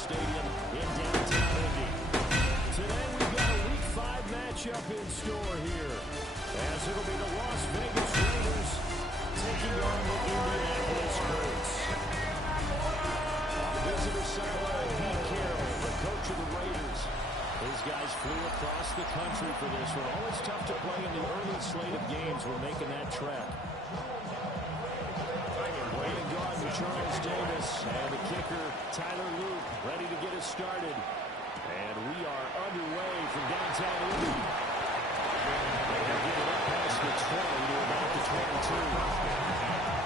Stadium in downtown Indy. Today we've got a Week 5 matchup in store here, as it'll be the Las Vegas Raiders taking on the Indianapolis Colts. Visitor sideline, Pete Carroll, the coach of the Raiders. His guys flew across the country for this one. Always tough to play in the early slate of games when making that trek. Waiting guard Charles Davis, and the kicker Tyler Luke ready to get us started. And we are underway from downtown Indy. They have given up past the 20 to about the 22.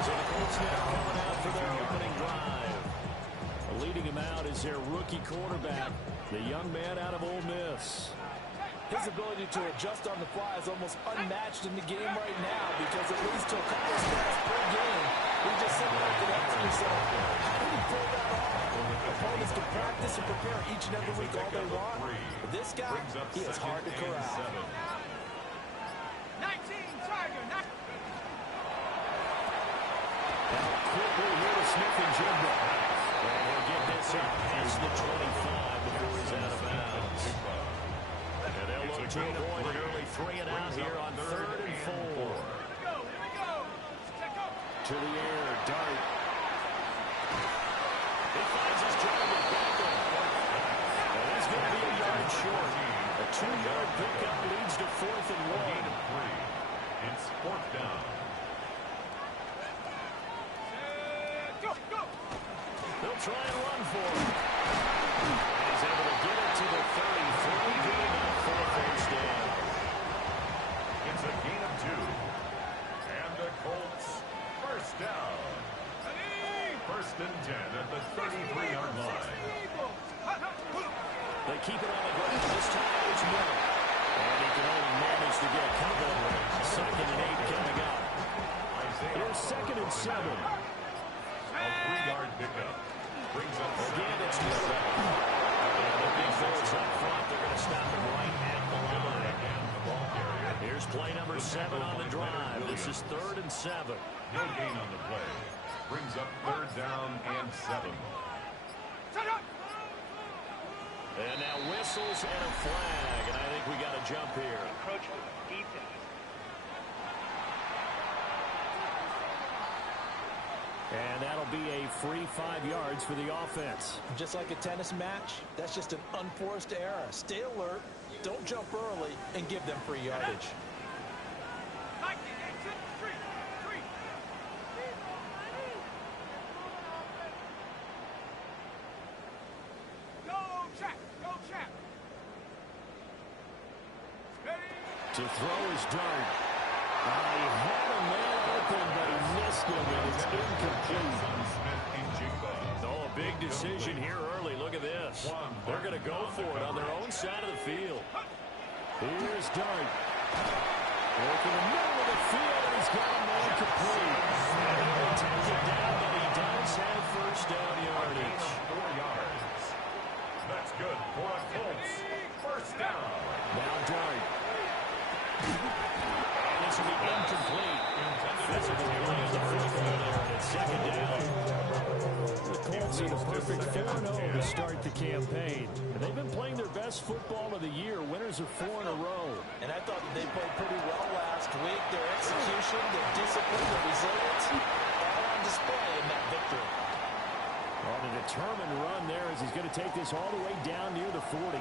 So the Colts now coming out for their opening drive. Leading him out is their rookie quarterback, the young man out of Ole Miss. His ability to adjust on the fly is almost unmatched in the game right now, because it leads to a couple of snaps per game. We just sit back and ask yourself, how do you pull that off? Opponents can practice and prepare each and every week all they want. But this guy, he is hard to corral. 19 Tiger. Now quickly here to Smith and Jigba. And he'll get this up past the 25 before he's out of bounds. And they'll look to avoid an early 3 and out here on 3rd and 4. To the air, Dart. He finds his target, Beckham. And he's going to be a yard short. A 2-yard pickup leads to 4th and 1. It's 4th down. They'll try and run for him. And he's able to get it to the 33, good enough for a first down. It's a gain of 2. And the Colts, first down. 1st and 10 at the 33-yard line. They keep it on the ground. This time it's Miller. And he can only manage to get a couple. 2nd and 8 coming up. Here's 2nd and 7. A 3-yard pickup. Brings up again, it's Miller. And the defense up front, they're going to stop him right at the line. Here's play number 7 on the drive. This is 3rd and 7. No gain on the play. Brings up 3rd down and 7. And now whistles and a flag, and I think we got a jump here. Encroachment defense. And that'll be a free 5 yards for the offense. Just like a tennis match, that's just an unforced error. Stay alert, don't jump early, and give them free yardage. To throw his dart. He had a man open, but he missed him, and it's incomplete. Oh, a big decision here early. Look at this. They're going to go for it on their own side of the field. Here's Dart. Working the middle of the field, and he's got a man complete. And he will take it down, but he does have first down yardage. 4 yards. That's good for the Colts. First down. Now Dart. And this will be incomplete. Physical play of the football there, and it's 2nd down. The Colts in a perfect 4-0 to start the campaign. And they've been playing their best football of the year, winners of 4 in a row. And I thought they played pretty well last week. Their execution, their discipline, their resilience, all on display in that victory. On a determined run there as he's going to take this all the way down near the 40.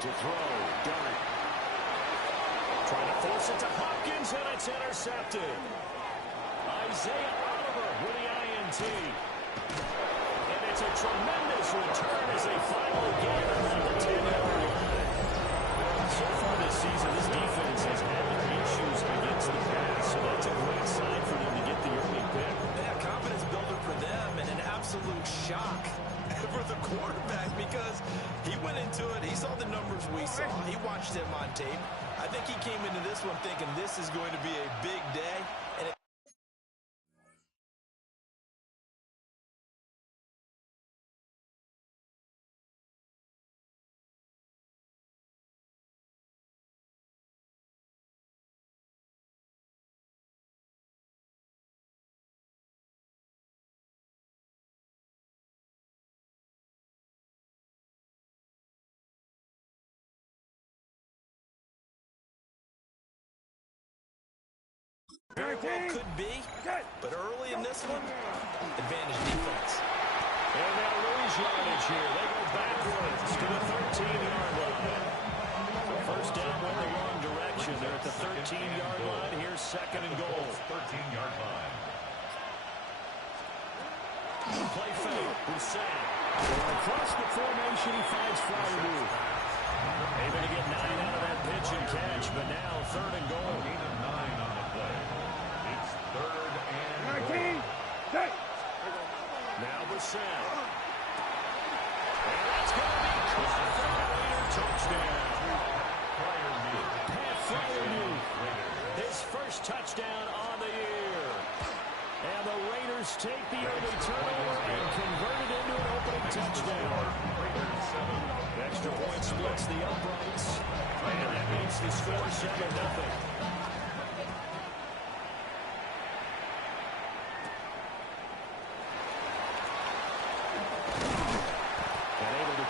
To throw, Dart. Trying to force it to Hopkins, and it's intercepted. Isaiah Oliver with the INT. And it's a tremendous return as they finally get him on the 10-yard line. So far this season, this defense has had their issues against the pass, so that's a great sign for them to get the early pick. Yeah, confidence builder for them, and an absolute shock for the quarterback, because he went into it, he saw the numbers we saw, he watched him on tape. I think he came into this one thinking this is going to be a big day, and it Very well could be, but early in this one, advantage defense. And they'll lose yardage here. They go backwards to the 13-yard line. First down went the wrong direction. They're at the 13-yard line. Here's second and goal. 13-yard line. Play fake. Hussein. Across the formation, he finds Fryermuth. Able to get 9 out of that pitch and catch, but now third and goal. Gain of 9 on the play. It's third and goal. Now Hussein. And that's going to be caught for a Raider touchdown. Pat Fryermuth. His first touchdown on the year. And the Raiders take the early turnover and convert it into an opening touchdown. Extra point splits the uprights. And that makes the score 7-0.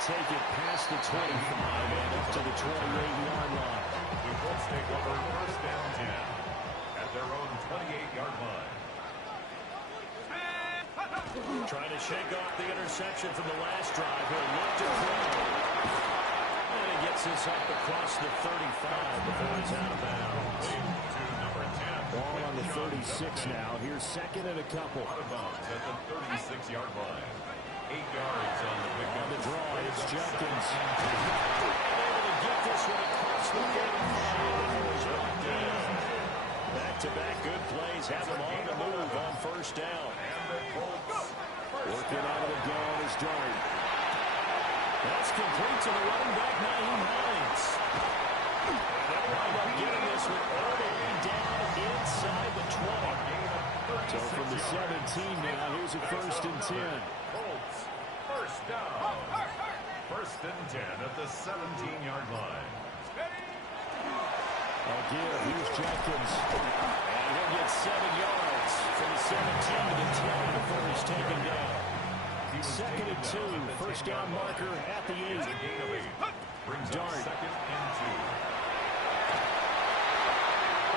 Take it past the 25 and up to the 28-yard line. The Colts take over first down 10 at their own 28-yard line. Trying to shake off the interception from the last drive. He'll look to throw. And he gets this up across the 35 before he's out of bounds. To number 10. Ball on the 36 now. Here's second and a couple. Out of bounds at the 36-yard line. 8 yards on the pick. On the draw, it's Jenkins. Able to get this one across the 35. Back-to-back good plays have him on the move on first down. And the Colts working out of the gun is Dart. That's complete to the running back, Naheem Hines. And they'll wind up getting this one all the way down inside the 20. So from the 17 now, here's a first and 10. Colts, first down. First and 10 at the 17-yard line. Again, here's Jenkins. And he'll get 7 yards from the 17 to the 10 before he's taken down. Second and 2, first down marker at the 8. Brings Dart. up second and 2.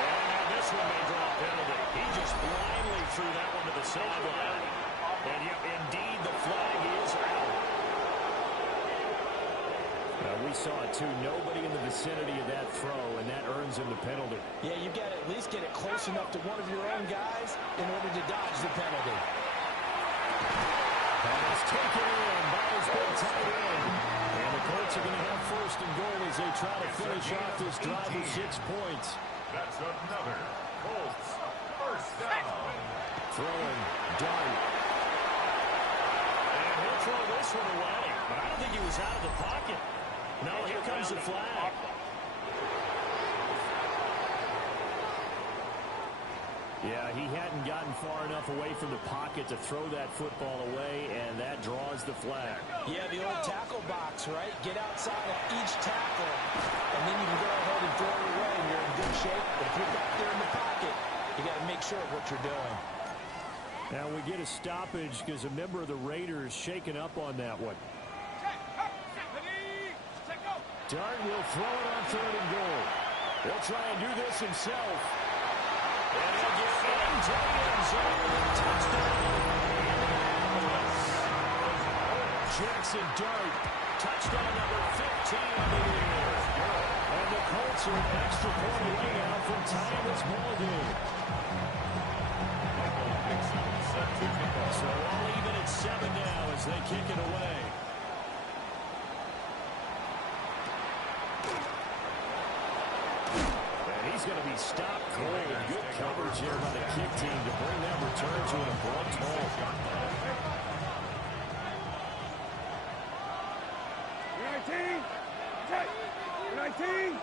And now this one may draw a penalty. He just blindly threw that one to the sideline. And yep, indeed, the flag is out. We saw it too. Nobody in the vicinity of that throw, and that earns him the penalty. Yeah, you got to at least get it close enough to one of your own guys in order to dodge the penalty. Pass taken in by his big tight end. And the Colts are going to have first and goal as they try to finish off this drive with 6 points. That's another Colts first down. Throwing, Dart. And he'll throw this one away. But I don't think he was out of the pocket. No, here comes the flag. Yeah, he hadn't gotten far enough away from the pocket to throw that football away, and that draws the flag. Yeah, the old tackle box, right? Get outside of each tackle, and then you can go ahead and throw it away, and you're in good shape. But if you're back there in the pocket, you got to make sure of what you're doing. Now we get a stoppage because a member of the Raiders shaken up on that one. Dart will throw it on third and goal. He'll try and do this himself. And he'll get into the end zone. Touchdown. Jackson Dart. Touchdown number 15 on the year. And the Colts are an extra point away now from tying this ball game. So all even at 7 now as they kick it away. He's going to be stopped cold. Good coverage here by the kick team to bring that return to an abrupt halt. 19.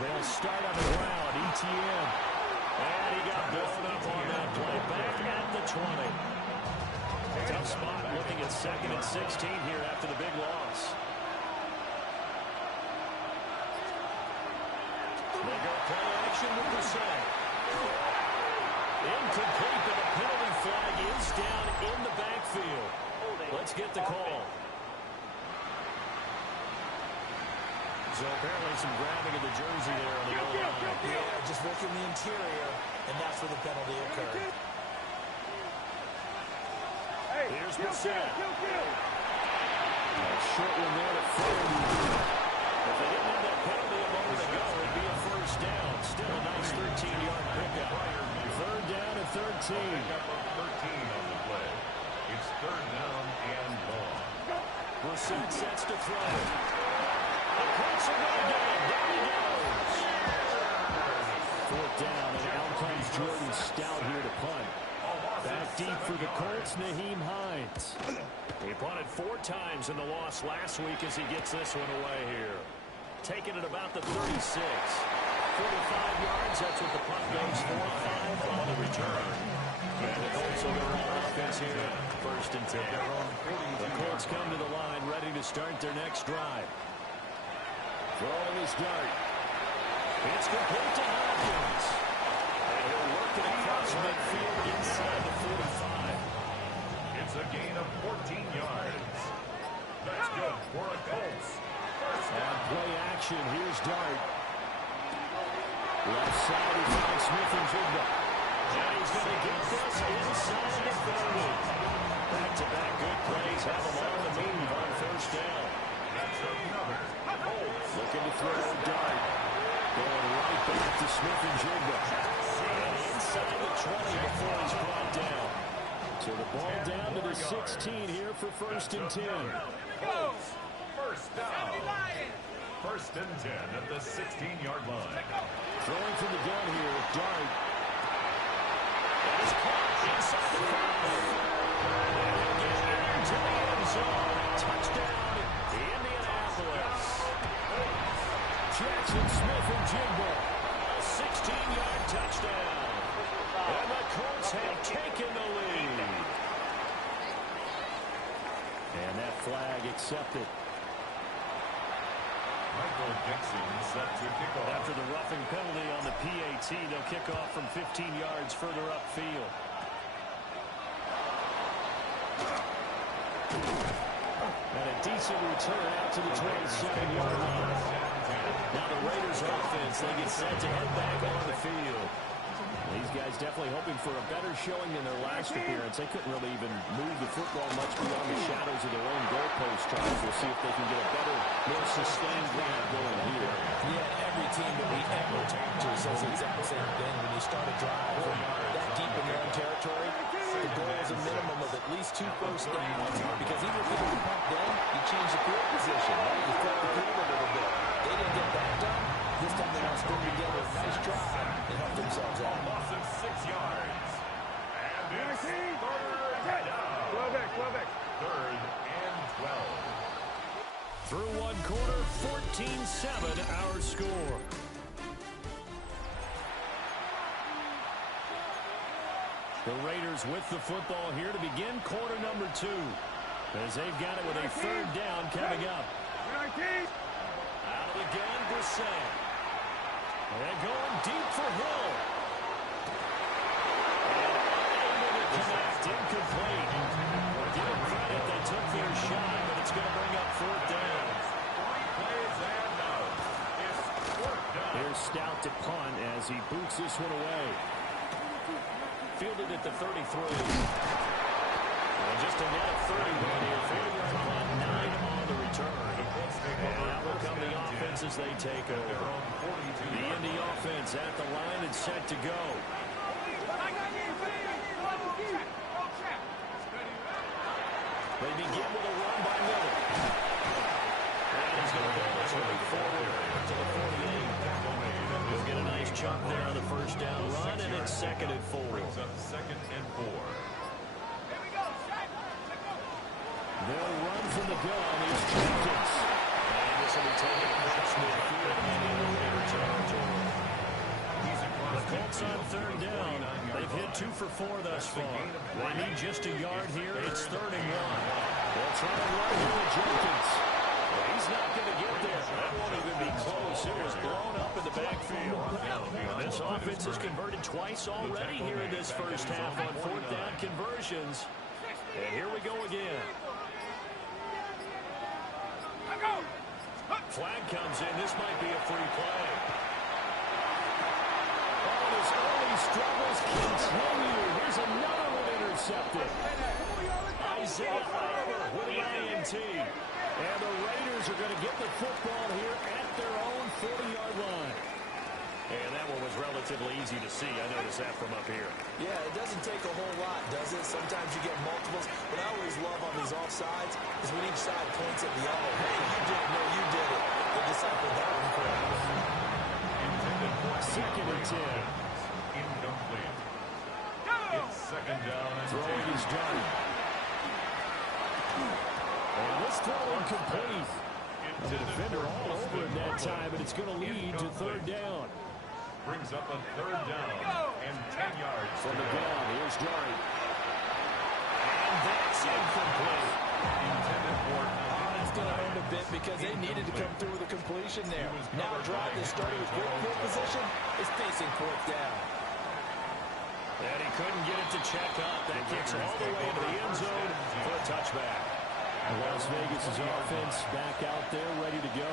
They'll start on the ground. ETN. And he got blown up on that play. Back at the 20. Tough spot looking at second and 16 here after the big loss. They go play action with the set. Incomplete, but a penalty flag is down in the backfield. Let's get the call. So apparently some grabbing of the jersey there on the O-line. Yeah, just working the interior, and that's where the penalty occurred. Here's Brissett. Short one there to Ford. If they didn't have that penalty a moment ago, it'd be a first down. Still a nice 13-yard pickup. Third down and 13. 13 on the play. It's third down and long. Brissett sets to throw. The Colts are going to get it. Down he goes. Fourth down, and out comes Jordan Stout here to punt. Back deep for the Colts, Nyheim Hines. He punted 4 times in the loss last week as he gets this one away here. Taking it about the 36. 45 yards, that's what the punt goes for. 5 on the return. And the Colts will go on offense here. First and 10. The Colts come to the line ready to start their next drive. Throwing his dart. It's complete to Hopkins. And he'll work it across midfield inside the 45. It's a gain of 14 yards. That's good for a Colts. First down. Play action. Here's Dart. Left side, he finds Smith and Jigba. And he's going to get this inside the 30. Back-to-back good plays. Have him on the move on first down. That's another Colts. Looking to throw Dart. Going right back to Smith and Jigba. And inside the 20 before he's brought down. So the ball down to the 16 here for first and 10. Colts. First down. First and 10 at the 16-yard line. Throwing from the gun here, Dart. That is caught inside the 5. And he'll get into the end zone. Touchdown, Indianapolis. Jackson Smith and Jigba. A 16-yard touchdown. And the Colts have taken the lead. And that flag accepted. Michael Dixon set to kick off. After the roughing penalty on the PAT, they'll kick off from 15 yards further upfield. And a decent return out to the 27-yard line. Now the Raiders offense, they get set to head back on the field. These guys definitely hoping for a better showing than their last appearance. They couldn't really even move the football much beyond the shadows of their own goalpost tries. We'll see if they can get a better, more sustained drive going here. Yeah, every team that we ever talk to says the exact same thing. When you start a drive from that deep in their own territory, the goal is a minimum of at least 2 first downs. Because even if you don't punt then, you change the field position, right? You flip the field a little bit. They didn't get that done. This time they want to string together a nice drive and help themselves out. Loss of 6 yards. And it's third down. 12 X. Third and 12. Through one quarter, 14-7 our score. The Raiders with the football here to begin quarter number 2. As they've got it with a third down coming up. Out of the gun, Brissett. And going deep for Hill. And unable to connect, incomplete. Give them credit, they took their shot, but it's going to bring up fourth down. Here's Stout to punt as he boots this one away. Fielded at the 33. And just a net of 31 here. 40-yard punt, 9 on the return. And that will come the offense as they take over. The Indy offense at the line and set to go. They begin with a run by Miller. And he's going to go this way forward to the 48. He'll get a nice chunk there on the first down run, and it's second and 4. Second and 4. They'll run from the gun. Here's Jenkins. And this will be taken across midfield and into Raider territory. The Colts on third down. They've hit 2 for 4 thus far. They need just a yard here. It's third and 1. They'll try and run here with Jenkins. Well, he's not going to get there. That won't even be close. It was blown up in the backfield. This offense has converted twice already here in this first half on fourth down conversions. And here we go again. Flag comes in. This might be a free play. Oh, his early struggles continue. Here's another one intercepted. Isaiah Oliver with the INT. And the Raiders are going to get the football here at their own 40-yard line. And that one was relatively easy to see. I noticed that from up here. Yeah, it doesn't take a whole lot, does it? Sometimes you get multiples. But I always love on these offsides is when each side points at the other. Hey, you did it. No, you did it. They deciphered that one correctly. Second and 10. Incomplete. It's second down and Throwing is done. And this throw incomplete. The defender all over it that time, and it's going to lead to third down. Brings up a third down and 10 yards from the gun. Here's Dari. And that's incomplete. Intended for that's going to hurt a bit because they needed to come through with a completion there. Now drive that started with great field position is facing fourth down. And he couldn't get it to check up. That kicks all the way into the end zone for a touchback. Las Vegas' offense back out there ready to go.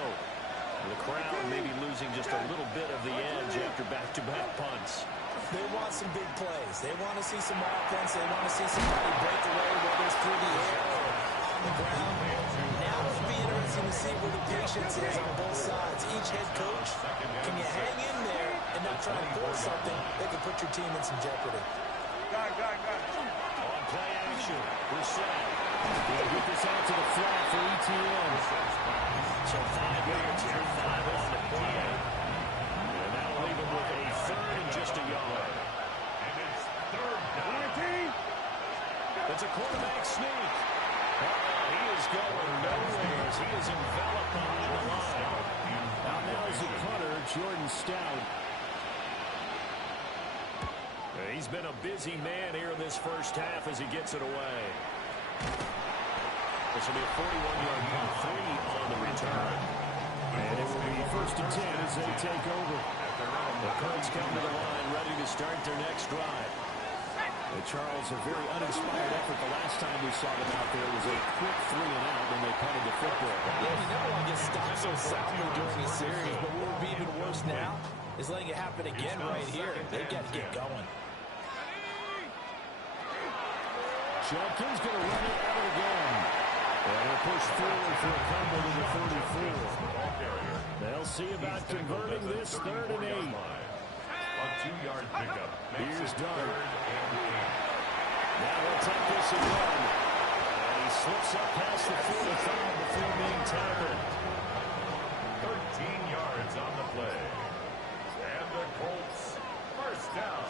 The crowd maybe losing just a little bit of the edge after back-to-back punts. They want some big plays. They want to see some offense. They want to see somebody break away, whether it's through the air or on the ground. Now it'll be interesting to see where the patience is on both sides. Each head coach, can you hang in there and not try to force something that could put your team in some jeopardy? On play action, Brissett. He'll get this out to the flat for ETN. So 5 yards here, 5 on the play. And that'll leave him with a third and just a yard. And it's third down. It's a quarterback sneak. Oh, he is going nowhere as he is enveloped behind the line. Now is the punter, Jordan Stout. He's been a busy man here in this first half as he gets it away. This will be a 41-yard punt, 3 on the return. And it will be first and 10 as they take over. The Colts come to the line, ready to start their next drive. Charles, a very uninspired effort the last time we saw them out there was a quick 3 and out when they punted the football. Yeah, you never want to get stopped so soundly during a series, but what would be even worse now is letting it happen again right here. They've got to get going. Jenkins going to run it out again. And he'll push forward for a fumble to the 34. They'll see about converting this third and 8. A 2-yard pickup. Here's Dunn. Now he'll take this and run. And he slips up past the 45 before being tackled. 13 yards on the play. And the Colts first down.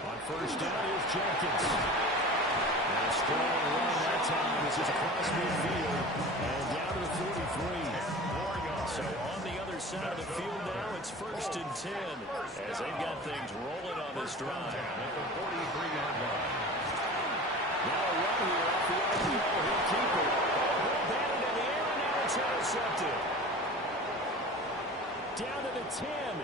On first down, here's Jenkins. And a strong run that time. This is across midfield. And down to the 43. So on the other side of the field now, it's first and 10. As they've got things rolling on this drive. At the 43-yard line. Now a run here off the RPO. He'll keep it. Well batted in the air, and now it's intercepted. Down to the 10. And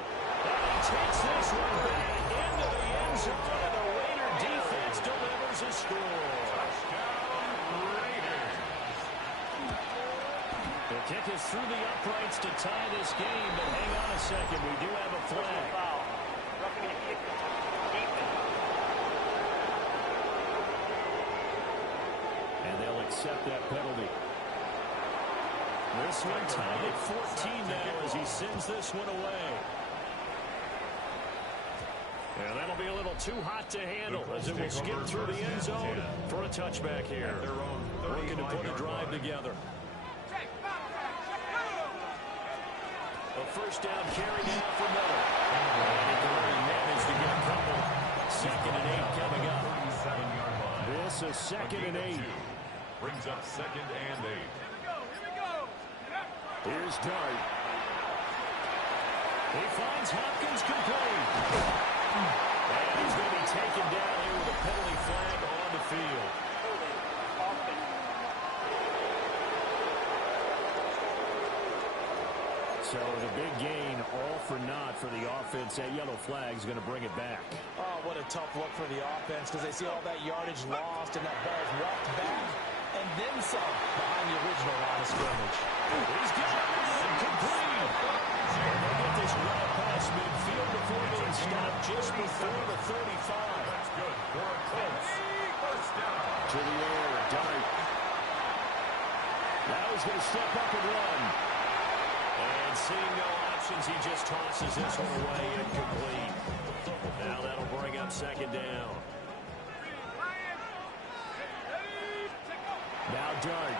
he takes this one back into the end zone, and the Raider defense delivers a score. Touchdown, Raiders. The kick is through the uprights to tie this game, but hang on a second. We do have a flag. And they'll accept that penalty. This one tied at 14 now as he sends this one away. And that'll be a little too hot to handle as it will skip through the end zone for a touchback here. Looking to put a drive together. A first down carry now for Miller. And he can already manage to get a couple. Second and 8 coming up. 37-yard line. This is second and 8. Brings up second and 8. Here's Dart. He finds Hopkins complete. And he's going to be taken down here with a penalty flag on the field. So the big gain, all for naught for the offense. That yellow flag is going to bring it back. Oh, what a tough look for the offense because they see all that yardage lost and that ball's walked back. and then some behind the original line of scrimmage. He's got it. Incomplete. They'll get this route past midfield before being stopped just before the 35. That's good for a Colts. First down. To the air, Dart. Now he's going to step up and run. And seeing no options, he just tosses this one away, incomplete. Now that'll bring up second down. Now Dart.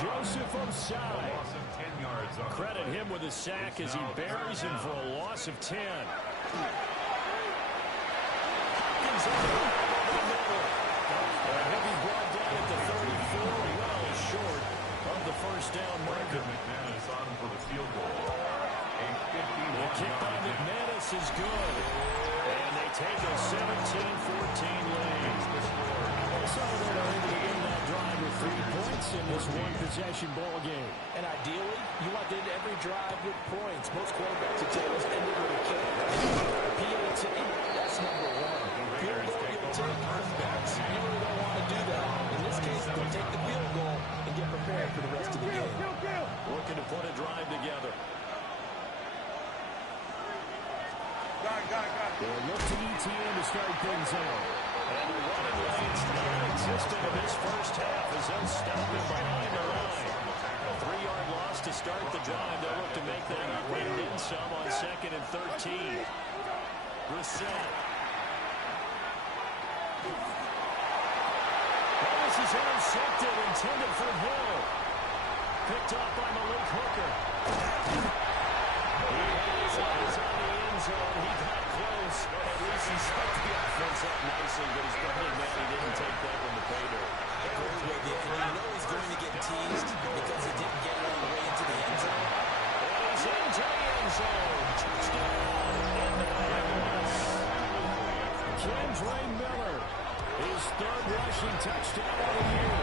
Joseph Osai. Credit him with a sack as he buries him for a loss of 10. Hopkins over the middle. He'll be brought down at the 34, well short of the first down marker. McManus on for the field goal. The kick by McManus is good. And they take a 17-14 lead. So they're able to win that drive with 3 points in this one-possession ball game. And ideally, you want to end every drive with points. Most quarterbacks would say those ended with a kick. PAT, that's number one. Field goal you'll take first backs. You really don't want to do that. In this case, they'll take the field goal and get prepared for the rest of the game. Looking to put a drive together. They'll look to ETN to start things out. And the running lane's non-existent in this first half as they'll stop him behind the line. A 3-yard loss to start the drive. They'll look to make that up and then some on 2nd and 13. Brissett. This is intercepted, intended for Hill. Picked off by Malik Hooker. He has eyes on the end zone. He got close. At least he set the offense up nicely, but he's probably mad he didn't take that one to pay dirt. Of course he did, and you know he's going to get teased because he didn't get it all the way into the end zone. He's into the end zone. Touchdown, Indianapolis. Kendra Miller, his 3rd rushing touchdown of the year.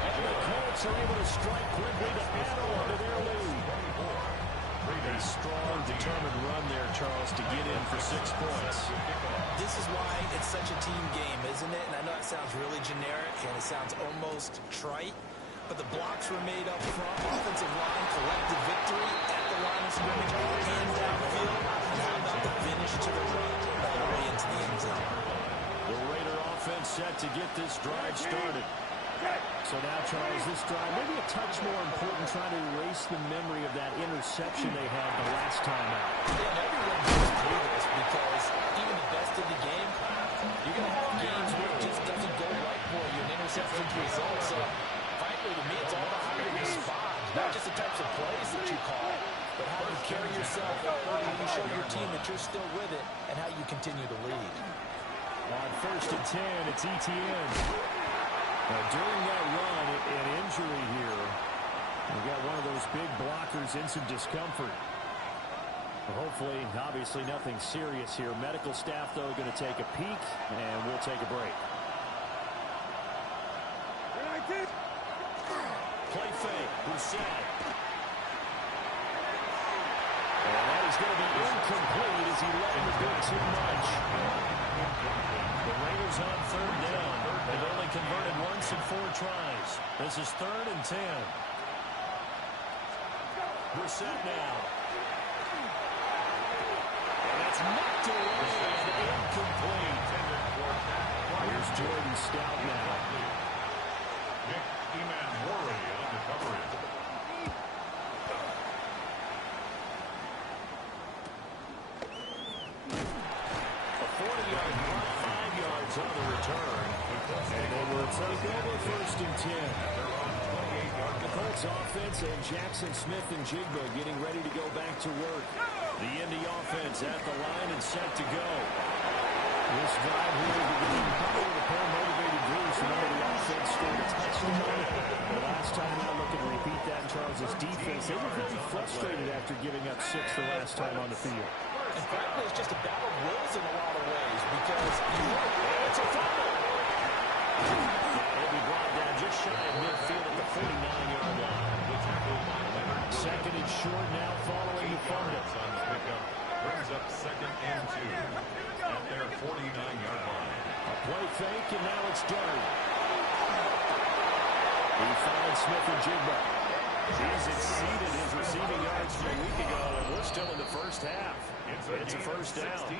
And the Colts are able to strike quickly to add on to their lead. A strong, determined run there, Charles, to get in for 6 points. This is why it's such a team game, isn't it? And I know it sounds really generic and it sounds almost trite, but the blocks were made up front. Offensive line, collective victory at the line of scrimmage and downfield. And how about the finish to the run all the way into the end zone? The Raider offense set to get this drive started. So now, Charles, this drive maybe a touch more important, trying to erase the memory of that interception they had the last time out. Yeah, and everyone goes through this because even the best of the game, you're going to have games where it just doesn't go right for you, and interceptions result. So, frankly, to me, it's all about how you respond, not just the types of plays that you call, but how you carry yourself, how you show your team that you're still with it, and how you continue to lead. On 1st and 10, it's ETN. During that run, an injury here. We've got one of those big blockers in some discomfort. Hopefully, obviously, nothing serious here. Medical staff, though, going to take a peek, and we'll take a break. Play fake, Brissett. And that is going to be incomplete as he let him a bit too much. The Raiders on 3rd down. They've only converted once in 4 tries. This is 3rd and 10. Brissett now. And that's knocked away and incomplete. Here's Jordan Stout now. Nick Emanwari on the coverage. A 40-yard run, 5 yards on the return. And they will take over 1st and 10. The Colts offense and Jackson Smith and Jigba getting ready to go back to work. The Indy offense at the line and set to go. This drive here beginning probably with a pair of motivated groups. Remember, the offense scored a touchdown. The last time out, looking to repeat that in Charles' defense. They were very frustrated after giving up 6 the last time on the field. And frankly, it's just a battle of wills in a lot of ways because you look, it's a fumble. They'll be brought down just shy of midfield at the 49-yard line. 2nd and short now following the fumble. On the pickup, brings up 2nd and 2. at their 49-yard line. A play fake, and now it's Dart. He finds Smith-Njigba. He's exceeded his receiving yards from a week ago, and we're still in the first half. It's a first down.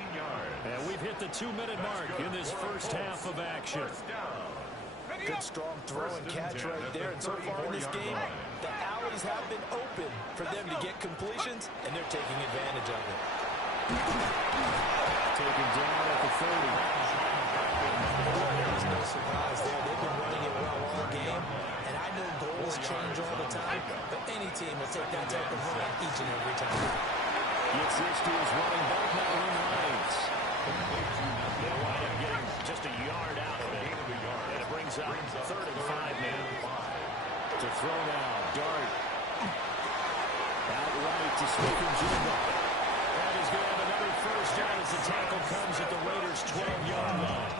And we've hit the 2-minute mark in this first half of action. Good strong throw and catch right there. And so far in this game, the alleys have been open for them to get completions, and they're taking advantage of it. Taken down at the 30. There's no surprise there. They've been running it well all game. And I know goals change all the time, but any team will take that type of run each and every time. Gets this to his running back, Madden Hines. They'll wind up getting just a yard out of it. And it brings up 3rd and 5 now. To throw now, Dart. Out right to Smith-Njigba. And he's going to have another first down as the tackle comes at the Raiders' 12-yard line.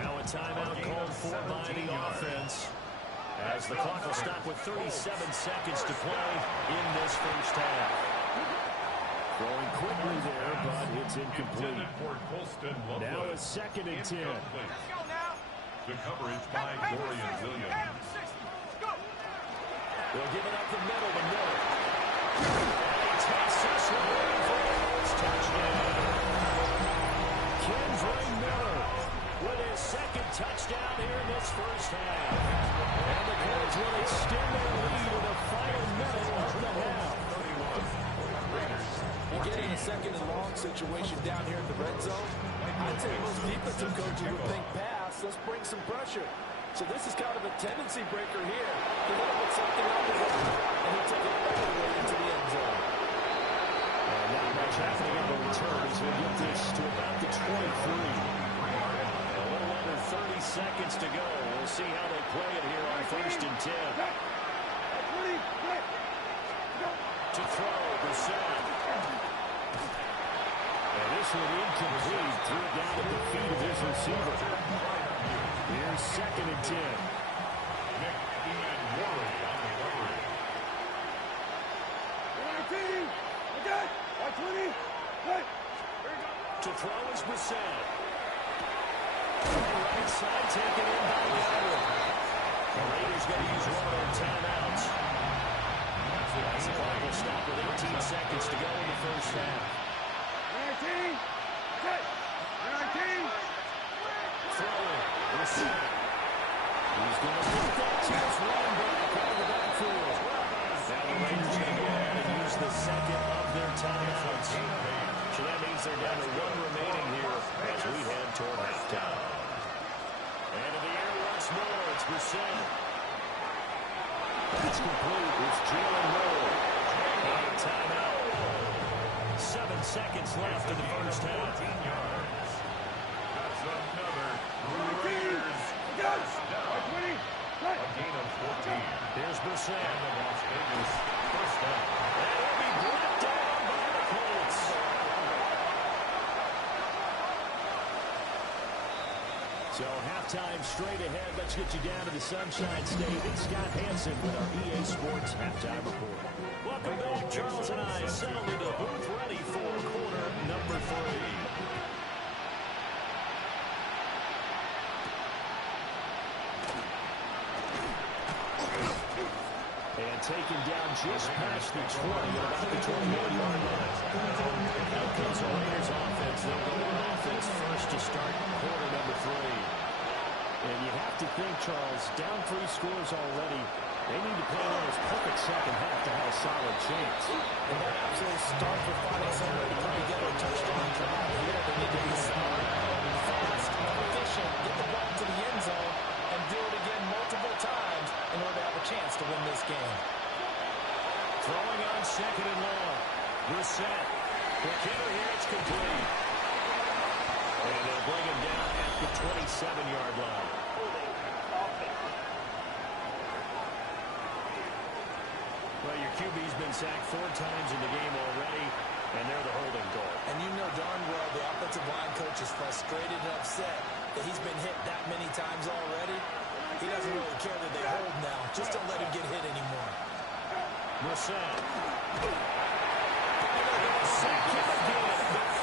Now a timeout called for by the offense, as the clock will stop with 37 seconds to play in this first half. Throwing quickly there, but it's incomplete. Now a 2nd and 10. The coverage by Dorian Williams. They'll give it up the middle to Miller. And he takes this one for his touchdown. Kendra Miller with his 2nd touchdown here in this first half. And the Colts will extend their lead in the final minute of the half. You get in a 2nd and long situation down here in the red zone, I'd say most defensive coaches would think pass, let's bring some pressure. So this is kind of a tendency breaker here. He hit with something on his own, and he took it all the way into the end zone. And not much happening on the return as we get this to about the 23. A little under 30 seconds to go. We'll see how they play it here on 1st and 10. To throw, Brissett. And this one incomplete. Threw it down at the feet of his receiver. Here's 2nd and 10. Nick Ian Worley on the coverage. 19. Okay. 20. Right. To throw is Brissett. Right side taken in by Godwin. The Raiders going to use one of their timeouts. As the clock will stop with 18 seconds to go in the first half. 19. Okay. 19. Throwing. Brissett. He's going to put that to his running back out of the backfield. Now the Raiders going to go ahead and use the 2nd of their timeouts. So that means they're down to 1 remaining here as we head toward halftime. And in the air once more, it's Brissett. It's complete. It's Jalen Moore. And a timeout. 7 seconds left in the first half. That's another Raiders first down. 20. A gain of 14. Here's Brissett. And the Las Vegas first down. And it'll be brought down by the Colts. So halftime straight ahead. Let's get you down to the Sunshine State. And Scott Hansen with our EA Sports halftime report. Welcome back. Charles and I settled into the booth ready for quarter number 3. And taken down just past the 20 at about the 21-yard line. Out comes the Raiders offense. They'll go on offense first to start quarter number 3. And you have to think, Charles, down 3 scores already. They need to play on this perfect second half to have a solid chance. And that absolute start for finding some way to put together a touchdown drive here. They need to be smart, fast, efficient, get the ball to the end zone, and do it again multiple times in order to have a chance to win this game. Throwing on 2nd and long. Brissett. The kicker here, it's complete. And they'll bring him down at the 27-yard line. Well, your QB's been sacked 4 times in the game already, and they're the holding call. And you know darn well the offensive line coach is frustrated and upset that he's been hit that many times already. He doesn't really care that they hold now. Just don't let him get hit anymore. Brissett. And they're going to sack him again.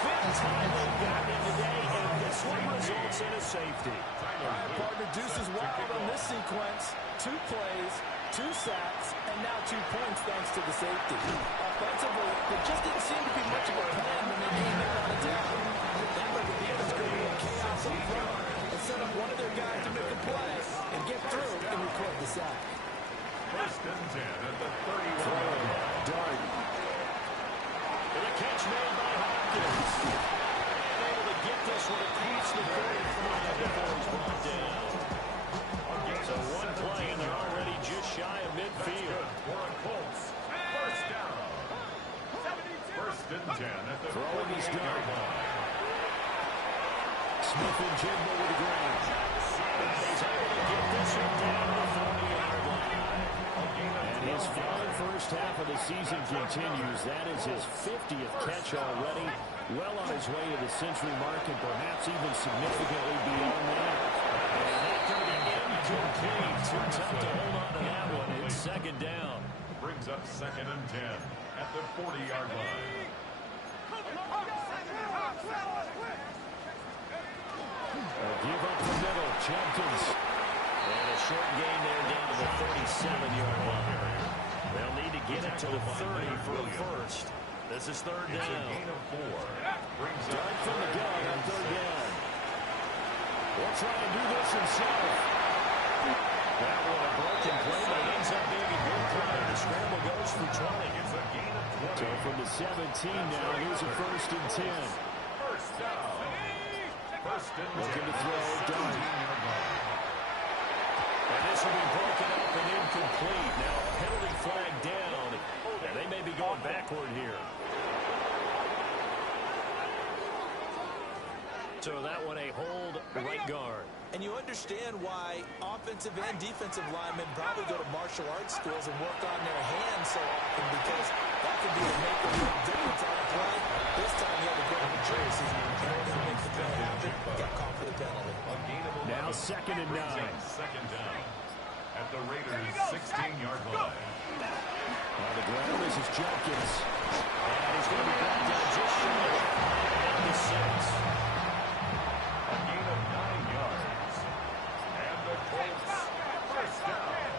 fifth time they've gotten him today, and this one results in a safety. All right, partner, Deuce is wild on this sequence. 2 plays, 2 sacks, and now 2 points thanks to the safety. Offensively, there just didn't seem to be much of a plan when they came out on attack. That might be able to create chaos up front and set up one of their guys to make a play and get through and record the sack. First and 10 at the 31. Dart. And a catch made by Hopkins. And able to get this one across the 35 before he's brought down. So one play, and they're already just shy of midfield. For a Colts. First down. First and 10 at the 48-yard line. Smith and Jigba with the ground. He's able to get this one down to the 40-yard line. And his fine first half of the season continues. That is his 50th catch already. Well on his way to the century mark, and perhaps even significantly beyond that. And that going to be incomplete. Too tough to hold on to that one. It's second down. Brings up second and 10 at the 40-yard line. Give up the middle. Jenkins. And a short gain there down to the 37-yard line. They'll need to get it to the 30 for a first. This is third down. It's a gain of 4. Brings up Dart from the gun on third down. We'll try and do this himself. That one a broken play, but it ends up being a good play. The scramble goes for 20. It's a gain of 20. So from the 17 now, here's a first and 10. First down. First and 10. Looking to throw, Dart. 17-yard line. And this will be broken up and incomplete. Now a penalty flag down, and they may be going backward here. So that one a hold right guard. And you understand why offensive and defensive linemen probably go to martial arts schools and work on their hands so often, because that could be a make or break difference on a play. This time he had to go to the jersey in order to make the play happen. Got caught for the penalty. Now second and 9. Second down at the Raiders' 16-yard line. On the ground, this is Jenkins. And he's going to be brought down just short of the 6. A gain of 9 yards. And the Colts, first down.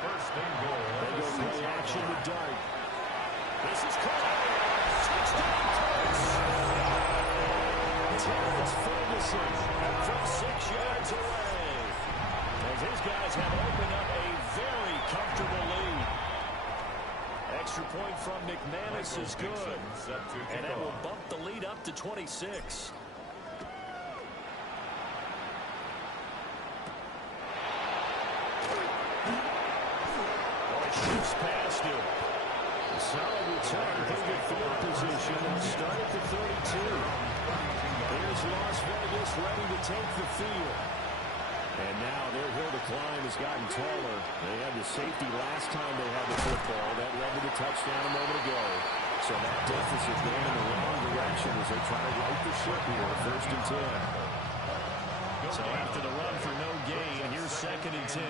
First and goal. They go play action with Dart. This is caught. Touchdown, Colts. Terrence Ferguson from 6 yards away. As his guys have opened up a very comfortable lead. Extra point from McManus is good. And that will bump the lead up to 26. Shoots past him. A solid return. Pretty good field position. And start at the 32. Here's Las Vegas ready to take the field. And now their hill to climb has gotten taller. They had the safety last time they had the football. That led to the touchdown a moment ago. So that deficit going in the wrong direction as they try to right the ship here. First and 10. So after the run for no gain, here's second and 10.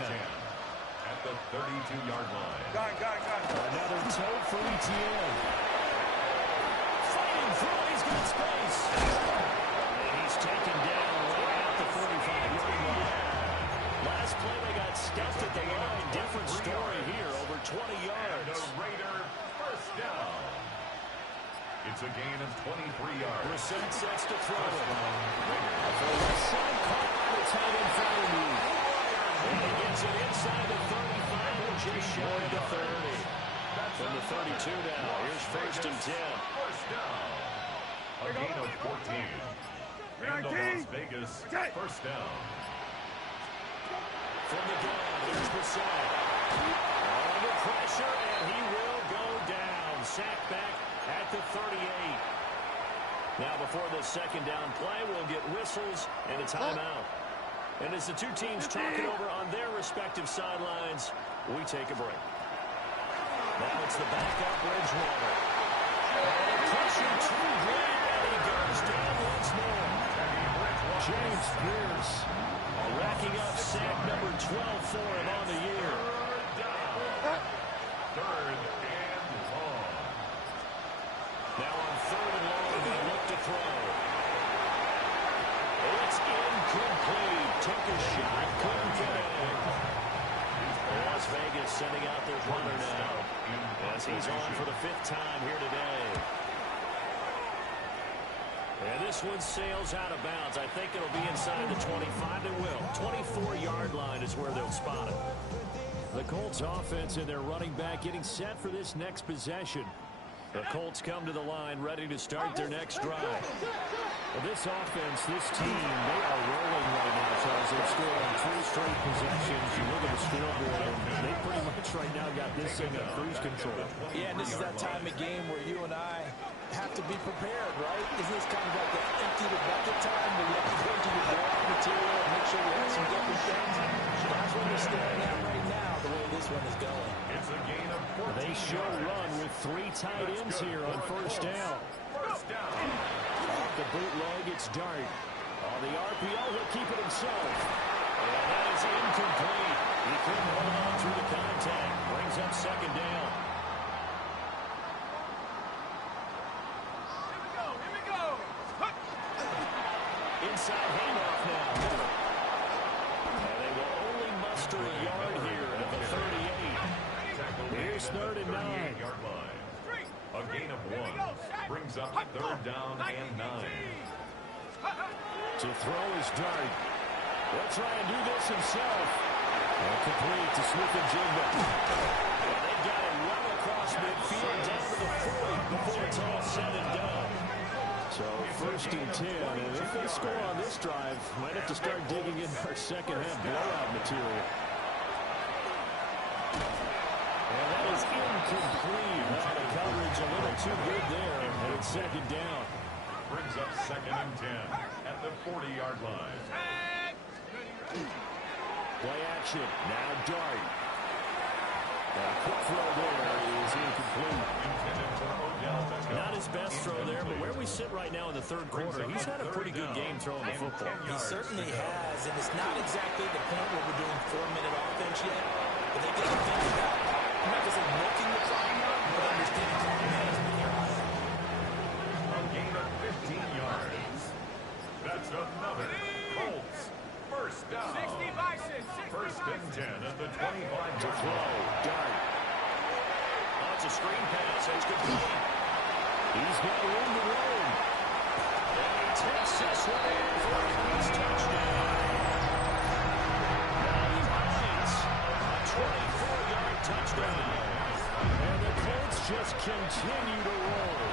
At the 32-yard line. Got it. Another toe for ETN. Fighting through, he's got space. And he's taken down right at the 45-yard line. Last play they got stuffed at the line. Different story here, over 20 yards. And a Raider first down. It's a gain of 23 yards. Brissett sets to throw it. For the left side, caught by the tight end Fryermuth. And he gets it inside the 35, and just shy of the 30. From the 32 now, here's first and 10. First down. A gain of 14. And the Las Vegas first down. From the gun, there's Brissett. Under pressure, and he will go down. Sacked back at the 38. Now before this second down play, we'll get whistles and a timeout. And as the two teams talk it over on their respective sidelines, we take a break. Now it's the backup Bridgewater. And pressure too great, and he goes down once more. James Pierce racking up sack number 12 for him on the year. Third and long. Now on third and long throw. It's incomplete. Took a shot, couldn't connect. Las Vegas sending out their punter now as he's on for the 5th time here today. And this one sails out of bounds. I think it'll be inside the 25. It will. 24-yard line is where they'll spot it. The Colts offense and their running back getting set for this next possession. The Colts come to the line ready to start their next drive. Well, this offense, this team, they are rolling right now, Charles. They've scored on 2 straight possessions. You look at the scoreboard, and they pretty much right now got this thing on cruise control. Yeah, and this is that time of game where you and I have to be prepared, right? Isn't this kind of like that empty the bucket time where you have to go into your blowout material and make sure you have some different things? That's what we're staring at right now, the way this one is going. It's a gain of 14 They show run with 3 tight ends here on first down. First down. Off the bootleg, it's Dart. On the RPO, he'll keep it himself. And that is incomplete. He couldn't hold on through the contact. Brings up second down. Here we go. Inside handoff now. And they will only muster a yard here at the 38. Here's 3rd and 9. 38-yard line. A gain of 1 brings up 3rd down and 9. To throw is Dart. He'll try and do this himself. And complete to Smith-Njigba. And they got it well across midfield down to the 40 before it's all said and done. So 1st and 10. And if they score on this drive, might have to start digging in our second half blowout material. And that is incomplete. Now the coverage a little too good there. And it's second down. Brings up 2nd and 10 at the 40-yard line. Play action. Now Dart. And a quick throw there is incomplete. Not his best throw there, but where we sit right now in the 3rd quarter, he's had a pretty good game throwing the football. He certainly has, and it's not exactly the point where we're doing 4-minute offense yet, but they got to think about, I'm not just looking the clock up, but understanding clock management here. A gain of 15 yards. That's another Colts first down. 1st and 10 at the 25-yard To throw. line. Dart. Oh, it's a screen pass. It's complete. He's got room to roam. And he takes this one in for a Colts touchdown. Hines, a 24-yard touchdown. And the Colts just continue to roll.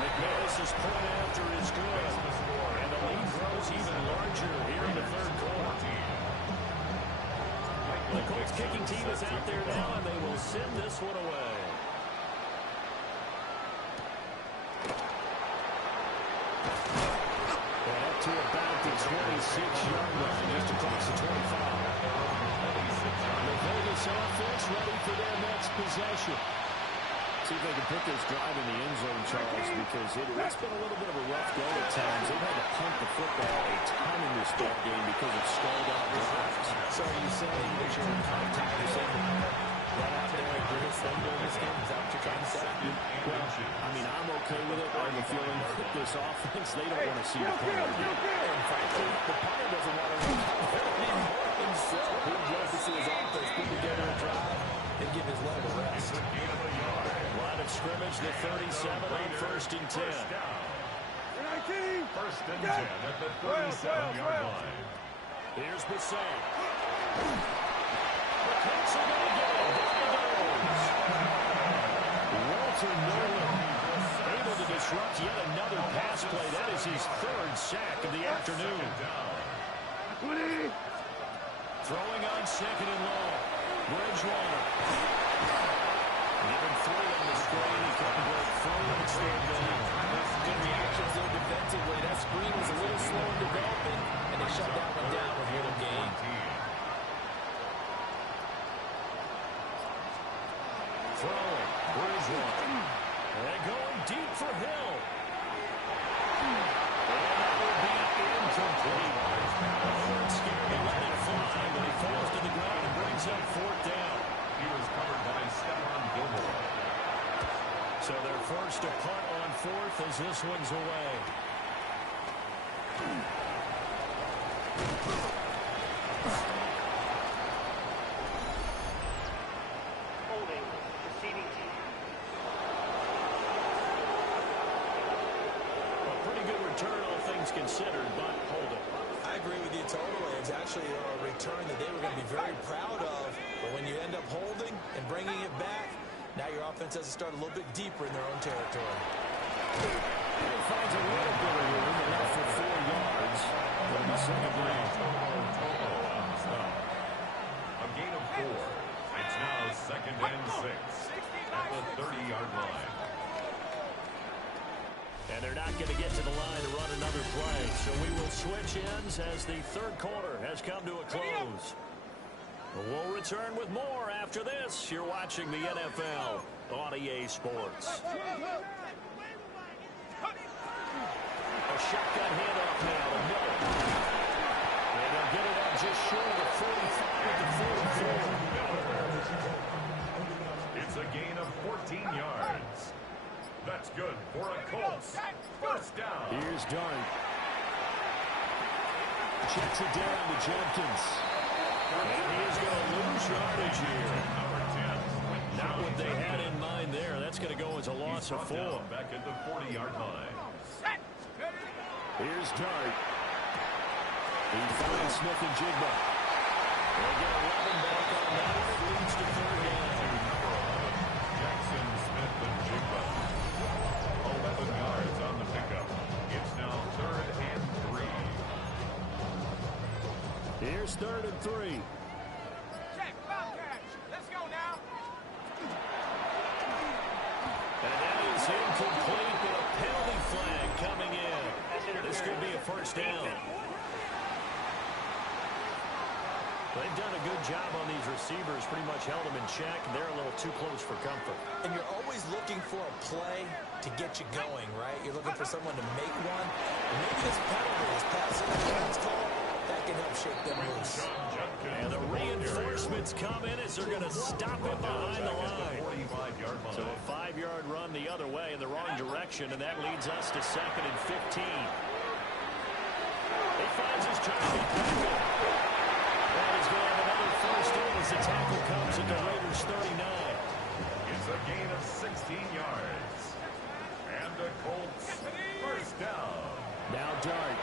McManus's point after is good. And the lead grows even larger here in the 3rd quarter. The Colts kicking team is out there now, and they will send this one away. And up to about the 26-yard line, just across the 25. The Vegas offense ready for their next possession. See if they can put this drive in the end zone, Charles, because it's been a little bit of a rough go at times. They've had to punt the football a ton in this ball game because of stalled out drives. So are you saying that you're tired of saying run out there and do this thing during this game? Is that what you're trying to say? Well, I mean, I'm okay with it. I have a feeling that this offense, they don't want to see the punter again. And frankly, the punter doesn't want to run himself. He'd love to see his offense put together a drive and give his leg a rest. Line of scrimmage, the 37 on 1st and 10. 1st and 10 at the 37-yard line. Here's Bissett. The Colts are going to get it. There he goes. Walter Nolan able to disrupt yet another pass play. That is his 3rd sack of the afternoon. Throwing on 2nd and long. Bridgewater. Given 3 on the screen. He couldn't break free. It's 3rd down. Good reactions there defensively. That screen was a little slow in developing, and they shut that one down with a little gain. Throwing. Bridgewater. And going deep for Hill. And that will be incomplete. Ford scared to let it fly, but he falls to the ground and brings up 4th down. He was covered by Stephon Gilmore. So they're forced to punt on 4th as this one's away. Holding, proceeding team. A pretty good return, all things considered, but hold it. I agree with you totally. It's actually a return that they were going to be very proud of. But when you end up holding and bringing it back, now your offense has to start a little bit deeper in their own territory. He finds a little bit of room, enough for 4 yards. But in the second round. A gain of 4. It's now 2nd and 6 at the 30-yard line. And they're not going to get to the line to run another play. So we will switch ends as the 3rd quarter has come to a close. We'll return with more after this. You're watching the NFL on EA Sports. A shotgun handoff now to Miller. And they'll get it up just short of the 45 to 44. It's a gain of 14 yards. That's good for a Colts. First down. Here's Dart. Checks it down to Jenkins. And he is going to lose yardage here. Not what they had in mind there. That's going to go as a loss of 4. Back at the 40-yard line. Here's Dart. He finds Smith and Jigba. They'll get 11 back on that. It leads to 3rd down. Jackson, Smith, and Jigba. 11 yards on the pickup. It's now 3rd and 3. Here's 3rd and 3. Check, foul catch. Let's go now. And that is incomplete, but a penalty flag coming in. This could be a first down. They've done a good job on these receivers, pretty much held them in check. They're a little too close for comfort. And you're always looking for a play to get you going, right? You're looking for someone to make one. And maybe this penalty, this pass interference call, that can help shake them loose. And the reinforcements come in as they're going to stop it behind the line. So a 5-yard run the other way in the wrong direction, and that leads us to 2nd and 15. He finds his target. And he's going to have another first down as the tackle comes at the Raiders' 39. It's a gain of 16 yards. And the Colts first down. Now Dart.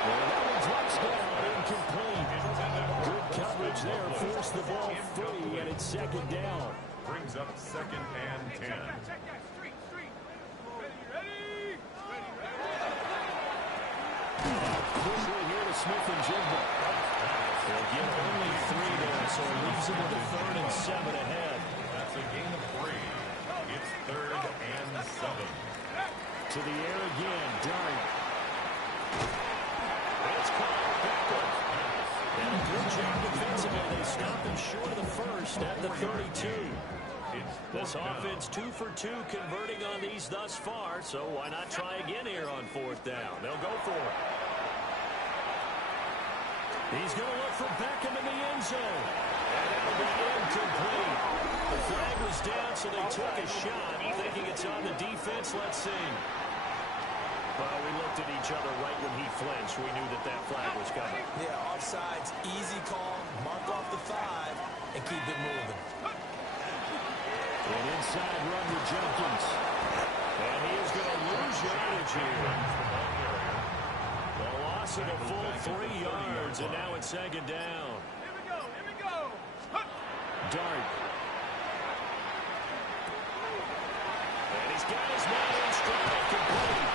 Well, that one's touchdown, incomplete. Good coverage there, forced the ball free, and it's 2nd down. Brings up 2nd and 10. Check that. Street. Ready. Quickly here to Smith and Jigba. They'll get only 3 there, so it leaves them with a 3rd and 7 ahead. That's a gain of 3. It's 3rd and 7. To the air again, Dart. It's caught Beckham. And a good job defensively. They stop him short of the first at the 32. This offense 2 for 2 converting on these thus far, so why not try again here on 4th down? They'll go for it. He's going to look for Beckham in the end zone. And that'll be incomplete. The flag was down, so they took a shot, thinking it's on the defense. Let's see. Well, we looked at each other right when he flinched. We knew that that flag was coming. Yeah, offsides, easy call, mark off the 5, and keep it moving. An inside run to Jenkins. And he is going to lose yardage here. A loss of a full 3 yards, and now it's 2nd down. Here we go. Dart. And he's got his man in stride, complete.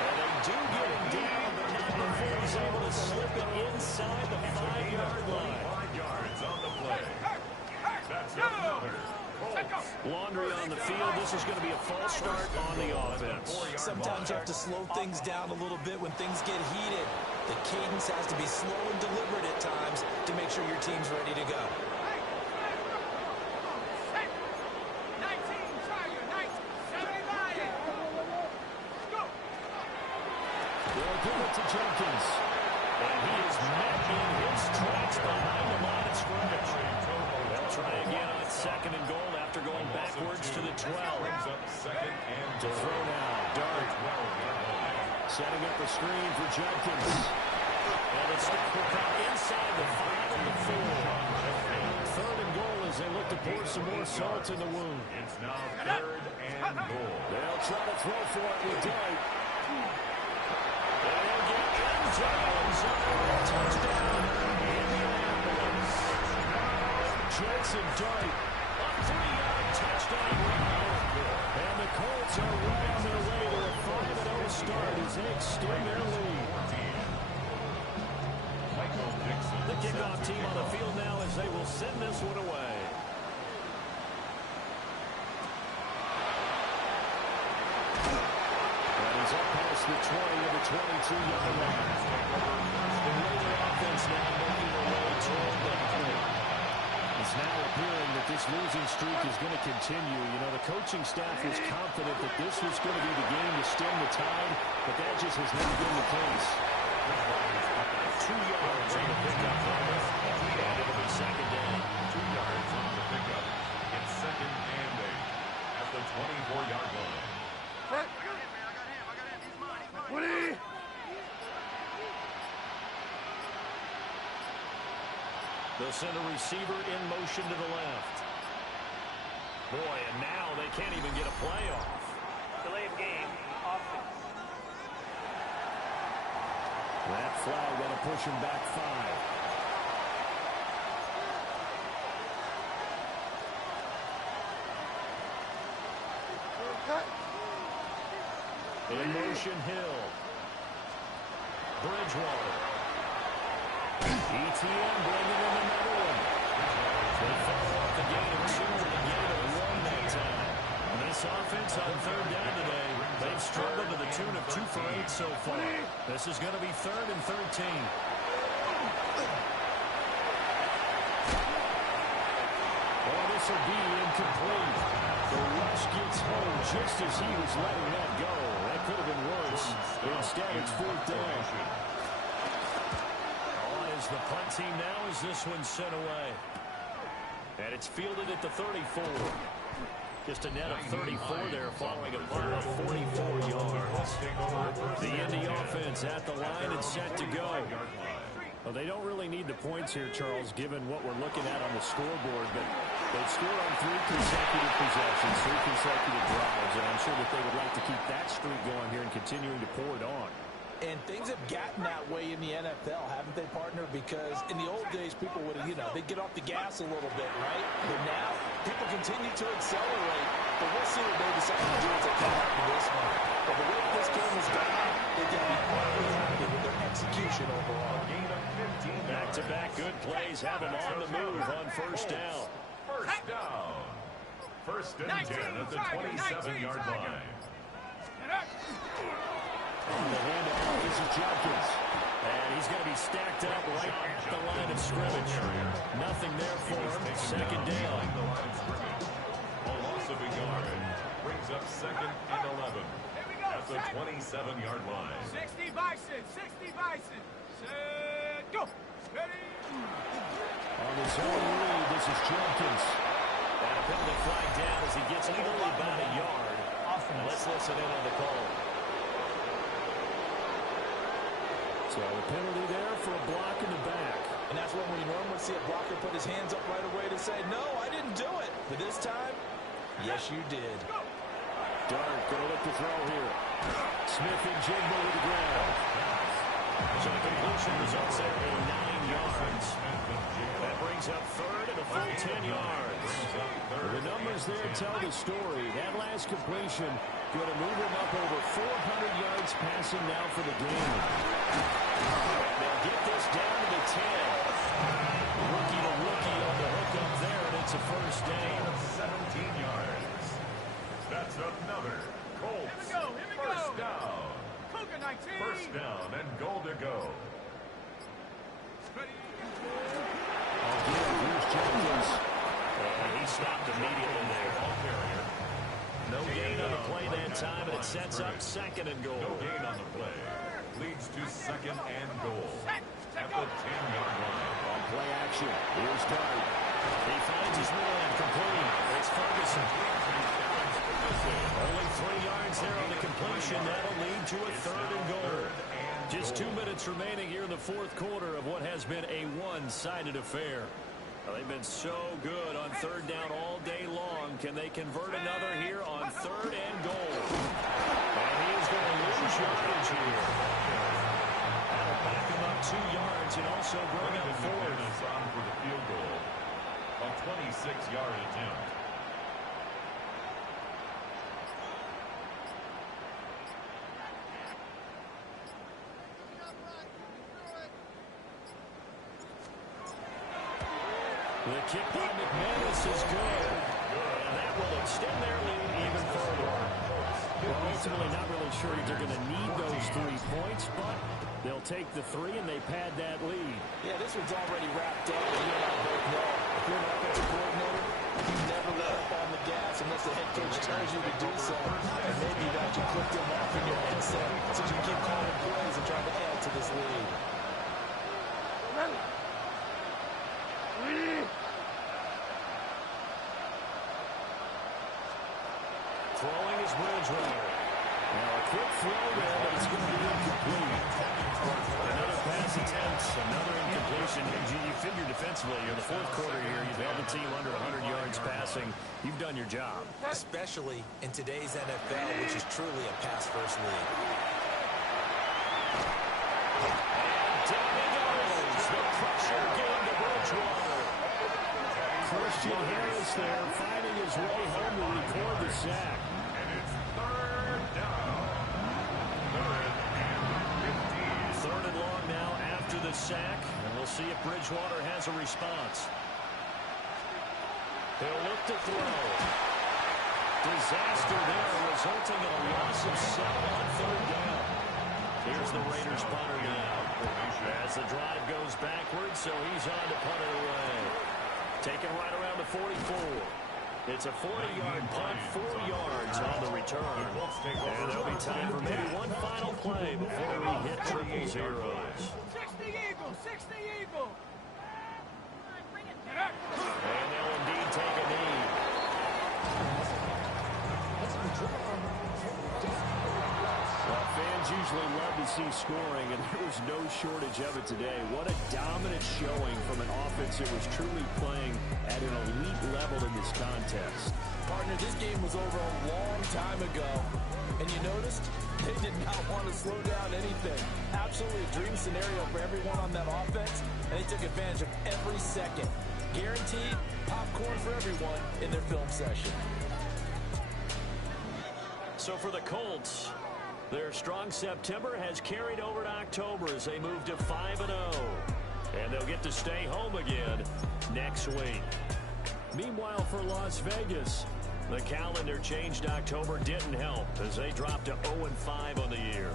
And they do get him down, but not before he's able to slip it inside the 5-yard line. 5 yards on the play. That's another. Laundry on the field. This is going to be a false start on the offense. Sometimes you have to slow things down a little bit when things get heated. The cadence has to be slow and deliberate at times to make sure your team's ready to go. 19, Tiger, 19, 75. Go. They'll give it to Jenkins. And he is met in his tracks behind the line of scrimmage. They'll try again on 2nd and goal after going backwards to the 12. Brings up Setting up a screen for Judkins. And the stop will come inside the 5 and the 4. Third and goal as they look to pour some more salt in the wound. It's now third and goal. They'll try to throw for it with Dart. They'll get into the zone. Touchdown, Indianapolis. Jensen Dart, a 3-yard touchdown run. And the Colts are right on their way to a 5-0 start as they extend their lead. The kickoff team on the field now as they will send this one away. And he's up past the 20 to the 22-yard line. The Raider offense now making their way toward that point. It's now appearing that this losing streak is going to continue. You know, the coaching staff was confident that this was going to be the game to stem the tide, but that just has not been the case. 2 yards on the pickup. And it'll be second down. 2 yards on the pickup. It's second and 8 at the 24-yard line. Woody! They'll send a receiver in motion to the left. Boy, and now they can't even get a play off. Delay of game. Offense. That flag going to push him back 5. In motion, Hill. Bridgewater. ETN bringing in another one. They follow up the gain of 2 and a gain of 1 that time. And this offense on third down today, they've struggled to the tune of 2 for 8 so far. This is going to be 3rd and 13. Oh, this will be incomplete. The rush gets home just as he was letting that go. That could have been worse. Instead, it's 4th down. On is the punt team now as this one's sent away. And it's fielded at the 34. Just a net of 34 there following a punt of 44 yards. The Indy offense at the line and set to go. Well, they don't really need the points here, Charles, given what we're looking at on the scoreboard, but they've scored on 3 consecutive possessions, 3 consecutive drives, and I'm sure that they would like to keep that streak going here and continuing to pour it on. And things have gotten that way in the NFL, haven't they, partner? Because in the old days, people would, they'd get off the gas a little bit, right? But now, people continue to accelerate. But we'll see what they decide to do as they come out of this one. But the way that this game has gone, they can be quite happy with their execution overall. Back-to-back good plays have them on the move on first down. First down. First and 10 at the 27-yard line. On the handoff, this is Judkins. And he's going to be stacked up right at the line of scrimmage. Nothing there for him. Second down. Will also be guarded. Brings up second and 11 at the 27-yard line. 60 Bison, 60 Bison. Set, go. Ready. On his own lead, this is Judkins. And a penalty flag down as he gets only about a yard. And let's listen in on the call. So a penalty there for a block in the back. And that's when we normally see a blocker put his hands up right away to say, no, I didn't do it. But this time, yes, you did. Dart going to look to throw here. Smith and Jigba to the ground. So the completion results there in 9 yards. That brings up third and a full 10 yards. The numbers there tell the story. That last completion going to move him up over 400 yards passing now for the game. They'll get this down to the 10. Rookie to rookie on the hook up there, and it's a first down. 17 yards. That's another Colts first down. First down and goal to go. Here's Judkins. And he stopped immediately there. No gain on the play that time, and it sets up second and goal. No gain on the play. Leads to second and goal at the 10-yard line. On play action, here's Dart. He finds his man complete. It's Ferguson. Only 3 yards there on the completion. That'll lead to a 3rd and goal. Just 2 minutes remaining here in the 4th quarter of what has been a one-sided affair. Well, they've been so good on 3rd down all day long. Can they convert another here on 3rd and goal? And he is going to lose yardage here. That'll back him up 2 yards and also bring up 4th. On for the field goal. A 26-yard attempt. The kick by McManus is good. And that will extend their lead even further. Well, ultimately not really sure that they're going to need those 3 points, but they'll take the 3 and they pad that lead. Yeah, this one's already wrapped up, and you and I both know. If you're an offensive coordinator, you never let up on the gas unless the head coach tells you to do so. And maybe you've actually clicked them off in your headset so you can keep calling plays and trying to add to this lead. Throwing is Bridgewater. Now a quick throw there, but it's going to be incomplete. Another pass attempt, another incompletion. You figure defensively, in the 4th quarter here, you've held the team under 100 yards passing. You've done your job. Especially in today's NFL, which is truly a pass-first league. And down he goes. The pressure game to Bridgewater. Christian Harris there, finding his way home to record the sack. And it's 3rd down. 3rd and long now after the sack. And we'll see if Bridgewater has a response. He'll look to throw. Disaster there, resulting in a loss of 7 on 3rd down. Here's the Raiders punter now. As the drive goes backwards, so he's on to punt it away. Taken right around the 44. It's a 40-yard punt, 4 yards on the return. And there'll be time for maybe one final play before we hit triple zeros. 60 Eagle, 60 Eagle. And they'll indeed take a knee. Well, fans usually love to see scoring, and there was no shortage of it today. What a dominant showing from an offense that was truly playing at an elite level in this contest. Partner, this game was over a long time ago. And you noticed they did not want to slow down anything. Absolutely a dream scenario for everyone on that offense, and they took advantage of every second. Guaranteed popcorn for everyone in their film session. So for the Colts, their strong September has carried over to October as they move to 5-0. And they'll get to stay home again next week. Meanwhile, for Las Vegas, the calendar change to October didn't help as they dropped to 0-5 on the year.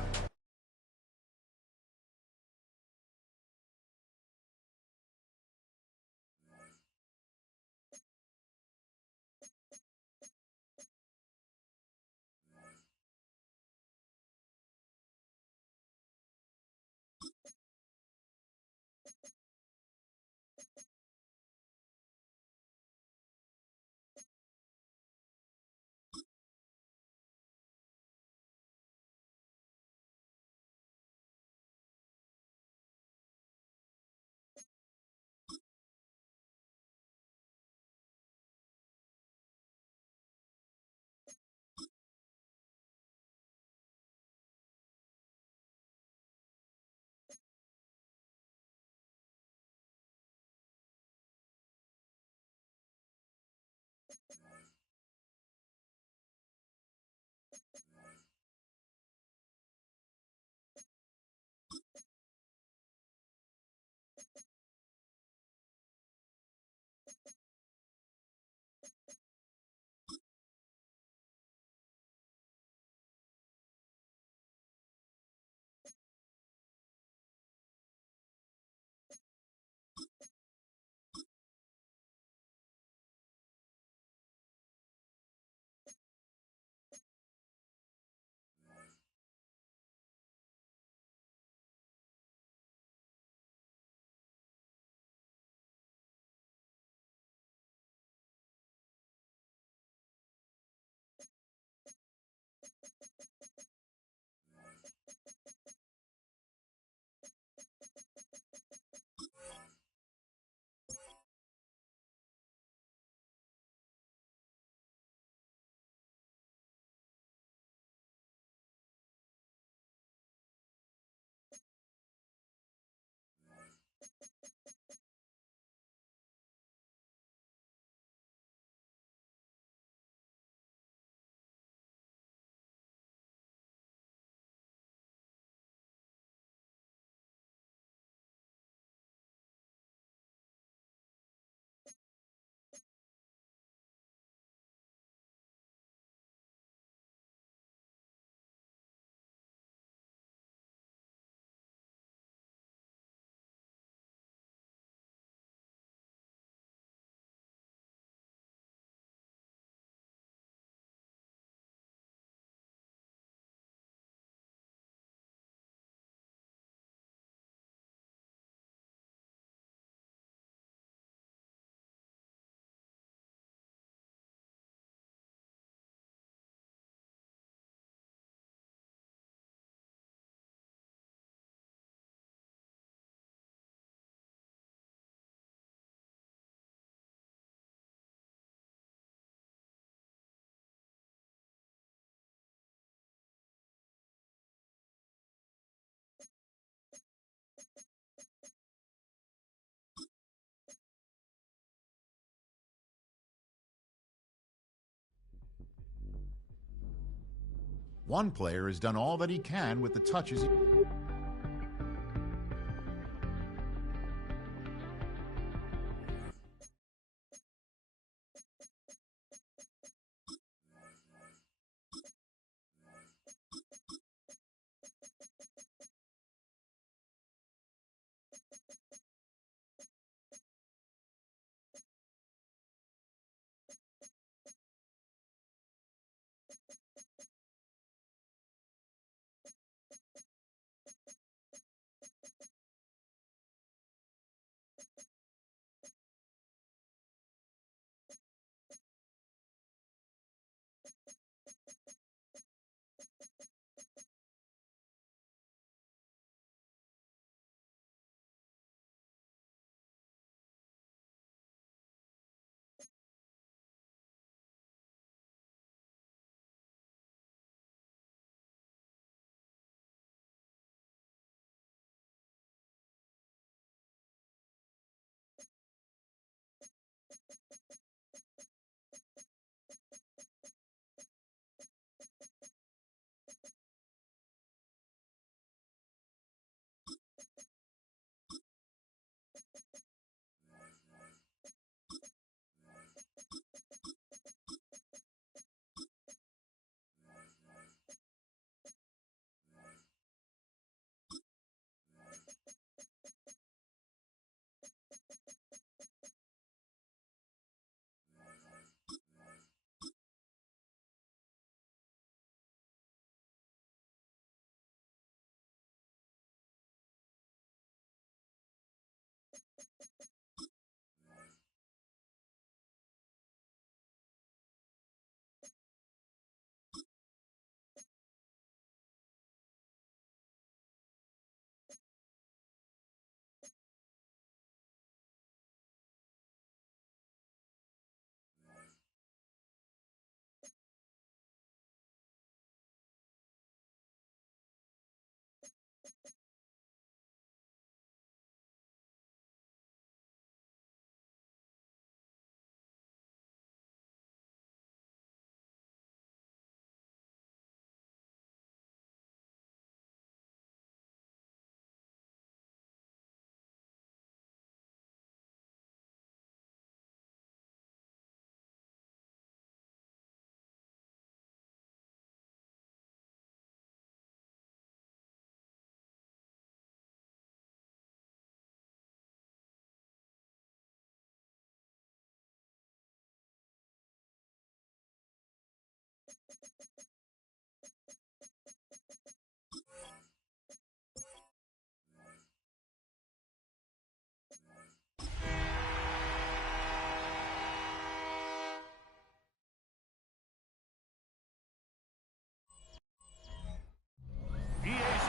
One player has done all that he can with the touches.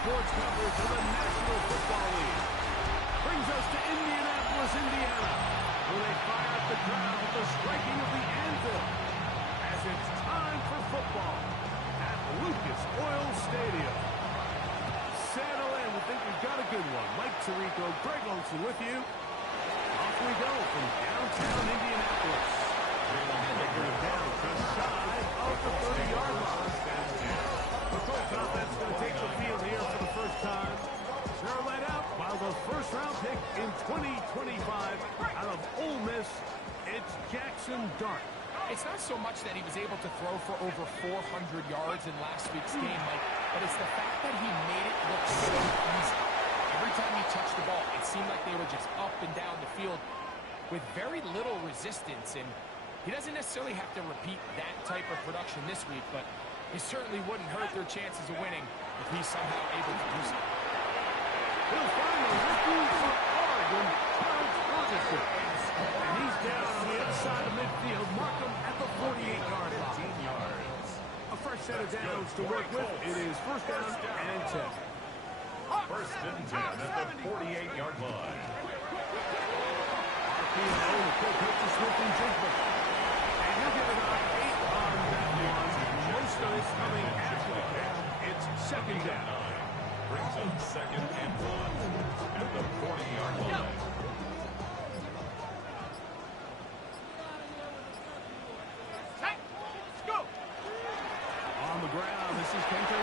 Sports coverage of the National Football League brings us to Indianapolis, Indiana, where they fire up the crowd with the striking of the anvil as it's time for football at Lucas Oil Stadium. Settle in. We think we've got a good one. Mike Tirico, Greg Olson with you. Off we go from downtown Indianapolis. And they bring it down just shy of the 30-yard line. The Colts offense going to take the field here for the first time. They're let out by the first-round pick in 2025 out of Ole Miss. It's Jackson Dart. It's not so much that he was able to throw for over 400 yards in last week's game, Mike, but it's the fact that he made it look so easy. Every time he touched the ball, it seemed like they were just up and down the field with very little resistance, and he doesn't necessarily have to repeat that type of production this week, but it certainly wouldn't hurt their chances of winning if he's somehow able to do so. He'll find a rookie for Oregon, Terrence Ferguson. And he's down on the inside of midfield. Mark him at the 48-yard line. 15 yards. A fresh set of downs to work with. It is first down and 10. First and 10 at the 48-yard line. RPO, the quick hit to Smith and Jigba. And he'll get about 8 on that one. Most of it's coming after the catch. It's second down. Brings up second and 1 at the 40-yard line. On the ground, this is Kendrick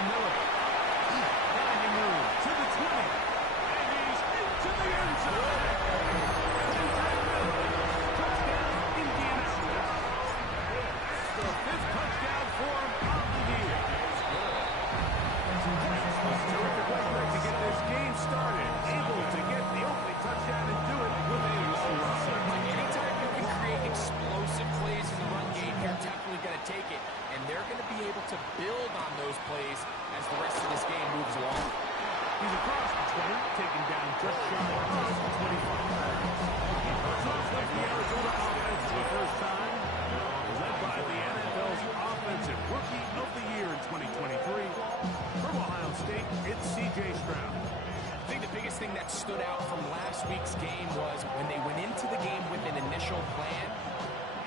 last week's game was when they went into the game with an initial plan,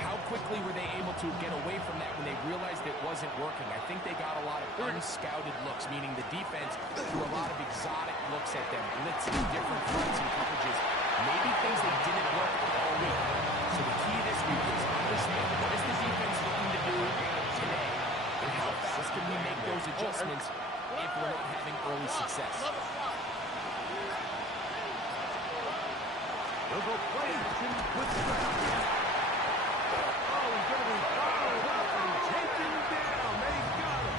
how quickly were they able to get away from that when they realized it wasn't working? I think they got a lot of unscouted looks, meaning the defense threw a lot of exotic looks at them, blitzing, different fronts and coverages, maybe things they didn't work all week. So the key this week is understand what is the defense looking to do today, and how fast can we make those adjustments if we're not having early success. They'll go play action with Stroud. Oh, he's going to be followed up and taken down. They got him.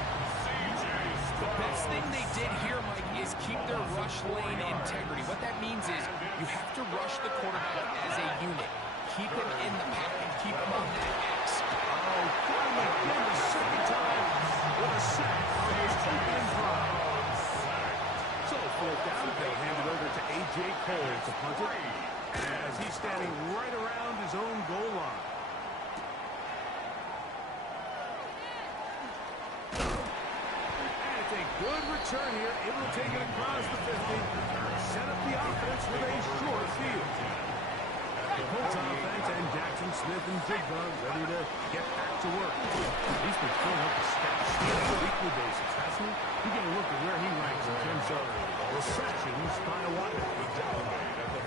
The best thing they did here, Mike, is keep their rush lane integrity. What that means is you have to rush the quarterback as a unit. Keep him in the pocket. Keep him on that X. Oh, finally again the second time with a sack on his open drive. So, fourth down, they'll hand it over to A.J. Cole to punt it, as he's standing right around his own goal line. And it's a good return here, able to take it across the 50, set up the offense with a short field. The Colts offense and Jackson Smith and Jigba ready to get back to work. He's been filling up the stats on a weekly basis, hasn't he? You get a look at where he ranks in terms of receptions by a wide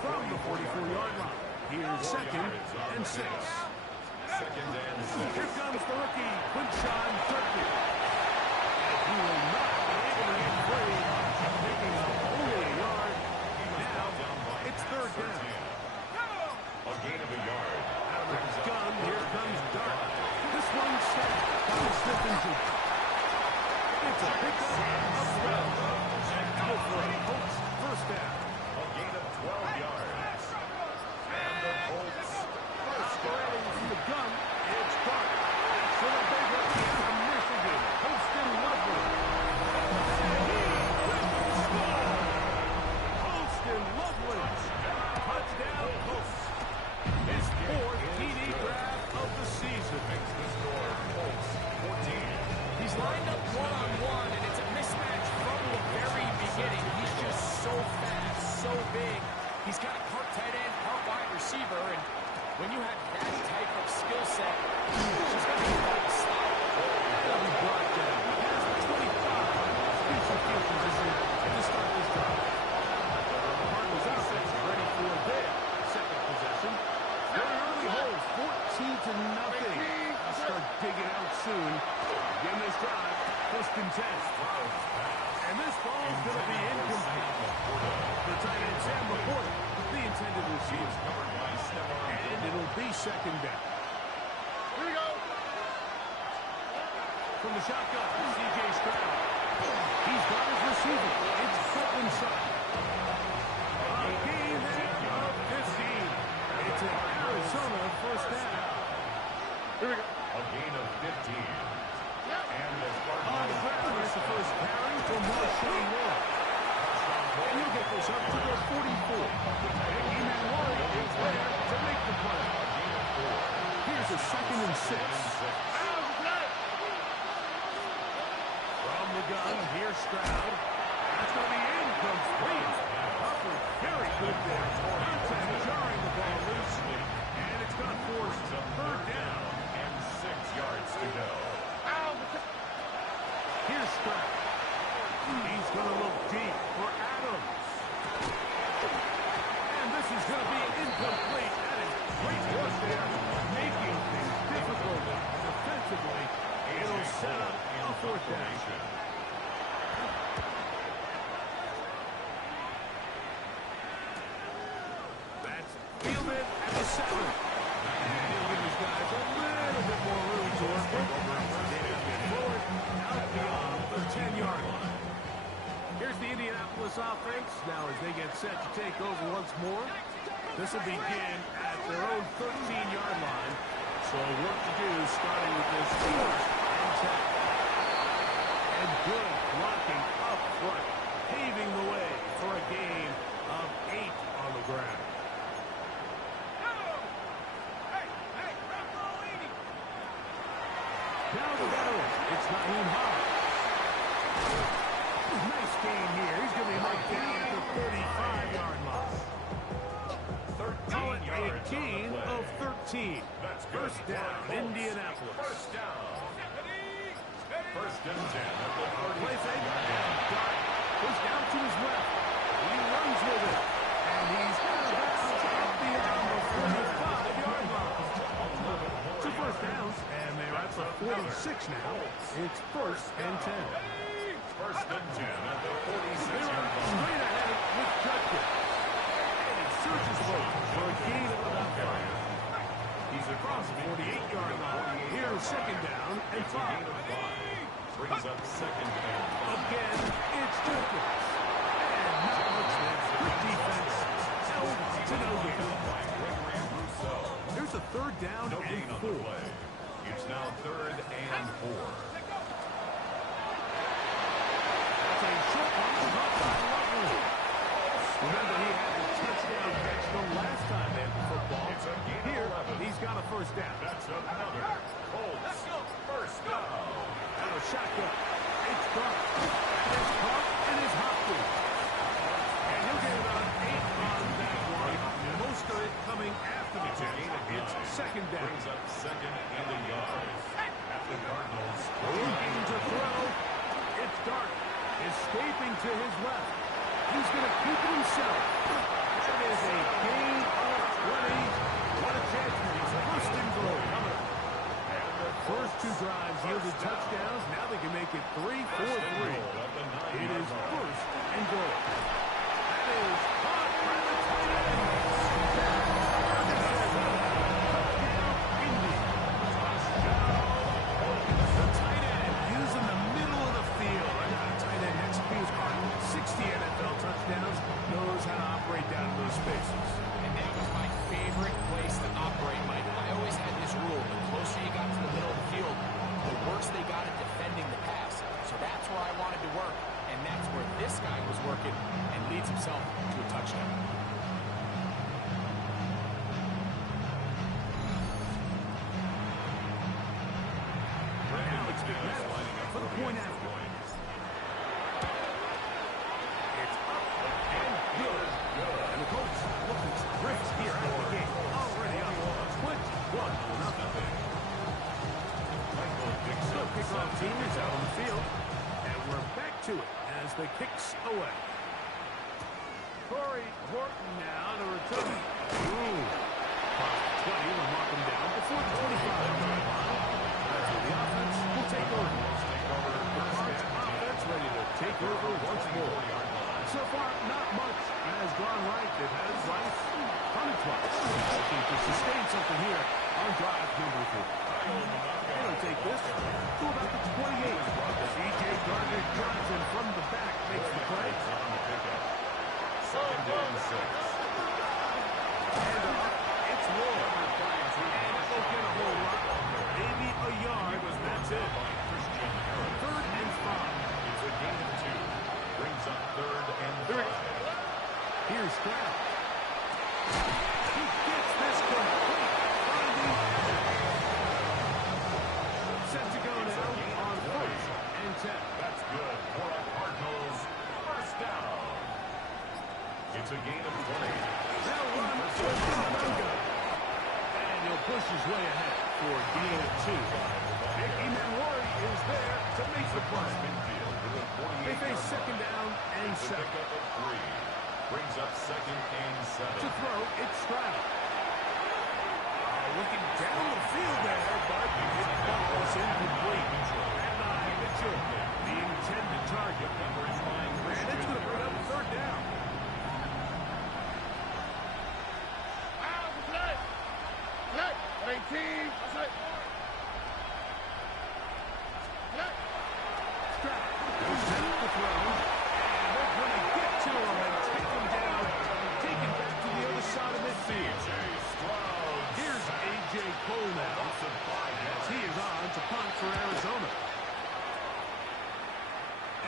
from the 44-yard line. Here's second and 6. Here comes the rookie, Quinshon Turkey. And he will not be able to get free, picking up only a yard. Now it's third down. A gain of a yard. Out of the gun, here comes Dart. This one set by Smith and Jigba. It's a pickup of 12. And go for a Colts first down. A gain of 12 yards. And the Colts Operating from the gun, it's Dart. For the big rookie from Michigan, Holston Lovely. And he will score. Holston Lovely. Touchdown, Colts. His fourth TD grab of the season. makes the score Colts 14. He's lined up one-on-one, and it's a mismatch from the very beginning. He's just so fast, so big. He's got a part tight end, part wide receiver, and when you have that type of skill set, it's just going to be hard to stop. That'll be brought down past the 25. Future field position to start this drive. The Cardinals offense ready for their second possession. Very early holes, 14-0. I'll start digging out soon. Again this drive, first and 10. And this ball's going to be incomplete. The tight end, Sam Laporta, the intended receiver. And it'll be second down. Here we go. From the shotgun, C.J. Stroud. He's got his receiver. It's Cortland Sutton. A gain there of 15. It's an Arizona first down. Here we go. A gain of 15. And the On the ground, here's the first carry from Marshawn Lawrence. And he'll get this up to the 44. And Eamon Warren is there to make the play. Here's a second and 6. From the gun, here's Stroud. That's going to be incomplete. Upper, very good there. Contact jarring the ball loose. And it's going to force a third down. and 6 yards to go. Here's Stroud. He's going to look deep for Adams. And this is going to be incomplete. That is great work there, making things difficult defensively. It'll set up a fourth down. That's fielded at the 7. And he'll give these guys a little bit more room to work with. Forward, out beyond the 10-yard line. Here's the Indianapolis offense. Now as they get set to take over once more, this will begin at their own 13-yard line. So work to do starting with this fourth and 10. And good blocking up front, paving the way for a gain of 8 on the ground. Now the veteran, it's Naheem Hines. Nice game here. He's going to be knocked down at the 35-yard line. gain of 13. That's good. First down, Indianapolis. First down. First and 10 at the 30. Play fake. Dart goes down to his left. He runs with it. And he's out of bounds at beyond the 45-yard line. Two first downs, and they're at the 46 now. It's first and 10. First and 10 at the 46-yard line. Straight ahead with Judkins. And he surges forward for a gain of about 5. He's across the 48-yard line. Here's second down and 5. Brings up second and 5. Again, it's Judkins. And not much there. Good defense. Held to no gain. Here's a third down No and gain on 4. the play. It's now third and 4. That's a short one caught by Lovely. Remember, he had a touchdown catch the last time they had the football. It's a gain of Here, 11. he's got a first down. That's another Colts first down. Out of shotgun. It's Dart. And it's caught and it's Hopkins. And he'll get about 8 on that one. Most of it coming after the catch. It's second down. Brings up second and a yard. At the Cardinals. Looking to throw. It's Dart. Escaping to his left. He's going to keep it himself. That is a gain of 20. What a chance for his first and goal. First two drives yielded touchdowns. Now they can make it 3-4-3. It is first and goal. That is caught by the tight end. Indy. The tight end using the middle of the field. I got a tight end next to me who's caught 60 NFL touchdowns. Knows how to operate down in those spaces. And that was my favorite place to operate, Mike. I always had this rule. The closer you got to the middle of the field, the worse they got at defending the pass. So that's where I wanted to work, and that's where this guy was working and leads himself to a touchdown. Alex McMahon for the point after. It's up and good. And the Colts looking great here at the game. Already up 21-0. So kickoff team is out on the field. And we're back to it as the kicks away. Corey Horton now to return. Ooh. 20 will mark him down before the 25-yard line. That's where the offense will take over. The Cards offense ready to take over once more. So far, not much has gone right. They've had it twice, punted twice. Looking to sustain something here on drive number 4. And they'll take this to about the 28. C.J. Gardner-Johnson from the back makes the play. Second and 6. And it's Ward. And it won't get a whole lot. Maybe a yard. That's it. Third and 5. It's a gain of 2. Brings up third and 5. Here's Stroud. He gets this complete. Finding set to go now on first and 10. That's good for the Cardinals. First down. It's a gain of 20. Now one for Minunga. And he'll push his way ahead for a gain of 2. Mickey Manwari is there to make the play. They face second down and 7. Pick up of 3. Brings up second and 7. To throw, it's Stroud. Looking down the field there, but it falls incomplete. Rabbi Mitchell, the intended target. And it's going to bring up third down. Stroud goes set the throw. And they're going to get to him and take him down. Take him back to the other side of midfield. Here's A.J. Cole now, as he is on to punt for Arizona.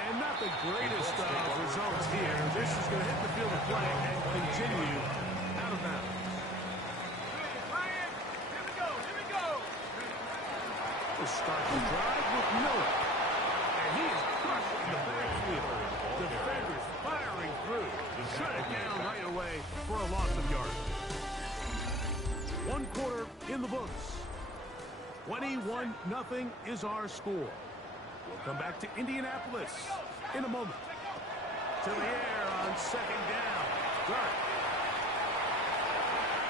And not the greatest of results here. This is going to hit the field of play and continue out of bounds. We'll start the drive with Miller. And he is crushing the backfield. Defenders firing through. Shut it down right away for a loss of yards. the books. 21-0 is our score. We'll come back to Indianapolis in a moment. To the air on second down. Dart.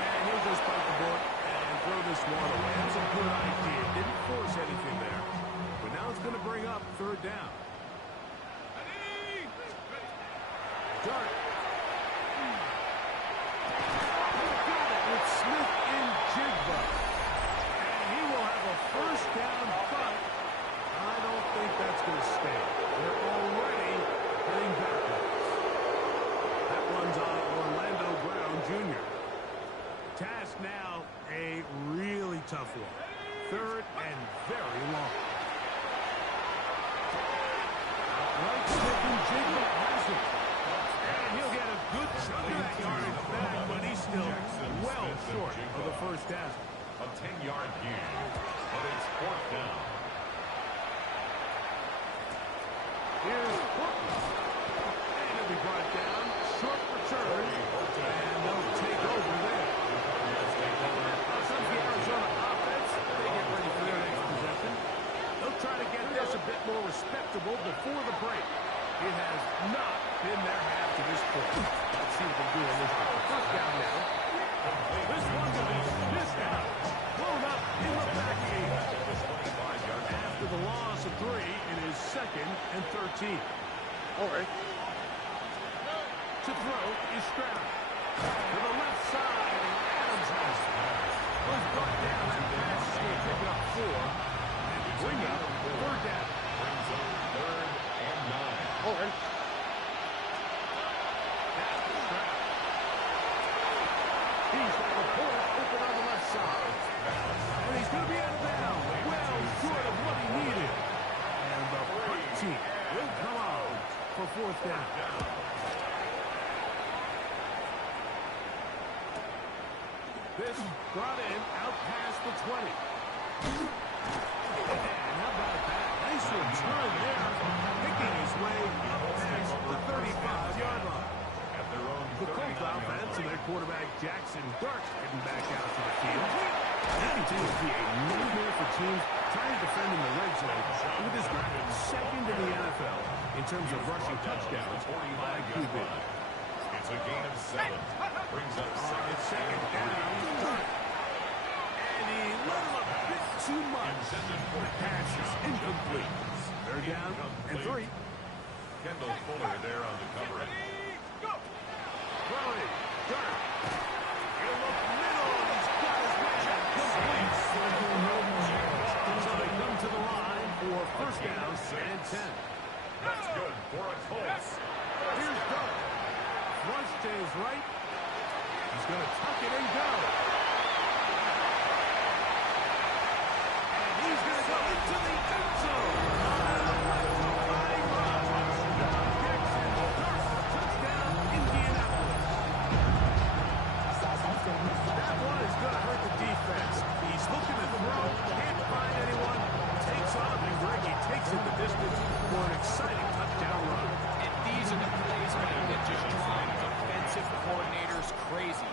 And he'll just bite the bullet and throw this one away. That's a good idea. Didn't force anything there. But now it's going to bring up third down. Dart. Got it with Smith in Jigba. And he will have a first down, but I don't think that's going to stay. They're already heading backwards. That one's on Orlando Brown Jr. Task now a really tough one. Third and very long. Outright taking Jigba has it. And he'll get a good chunk of that yardage back, but he's still well short of the first down. A 10-yard gain, but it's fourth down. Here's Portland. And he'll be brought down. Short return. And they'll take over there. Some of the Arizona offense, they get ready for their next possession. They'll try to get this a bit more respectable before the break. It has not been their half to this point. Let's see what they do in this one. First down now. This one's going to be missed out. Blown up in the back end. After the loss of 3, it is second and 13. All right. To throw is Stroud. To the left side, and Adams has it. Was brought down that pass. He'll pick it up 4. And bring up third down. Brings up third and 9. All right. He's got the pull open on the left side. And he's going to be out of bounds. Well short of what he needed. And the front team will come out for fourth down. This brought in out past the 20. And how about that? Nice return there. Picking his way up past the 35-yard line. The Colts offense and their quarterback Jackson Dart getting back out to the field. He continues to be a nightmare for teams trying to defend in the red zone with his record second in the NFL in terms of rushing touchdowns by QB. It's a gain of 7. Brings up second down. And he let him a bit too much. The pass is incomplete. Third down and 3. Kendall Fuller there on the coverage. Throwing. Dart. In the middle. He's got his man. Complete. So they come to the line for first down and 10. That's good for a Colts. Here's Dart. Rush to his right. He's going to tuck it and go. And he's going to go into the end zone. That one is going to hurt the defense. He's looking to throw, can't find anyone, takes off, and Greggy takes it the distance for an exciting touchdown run. And these are the plays, man, that just drive defensive coordinators crazy.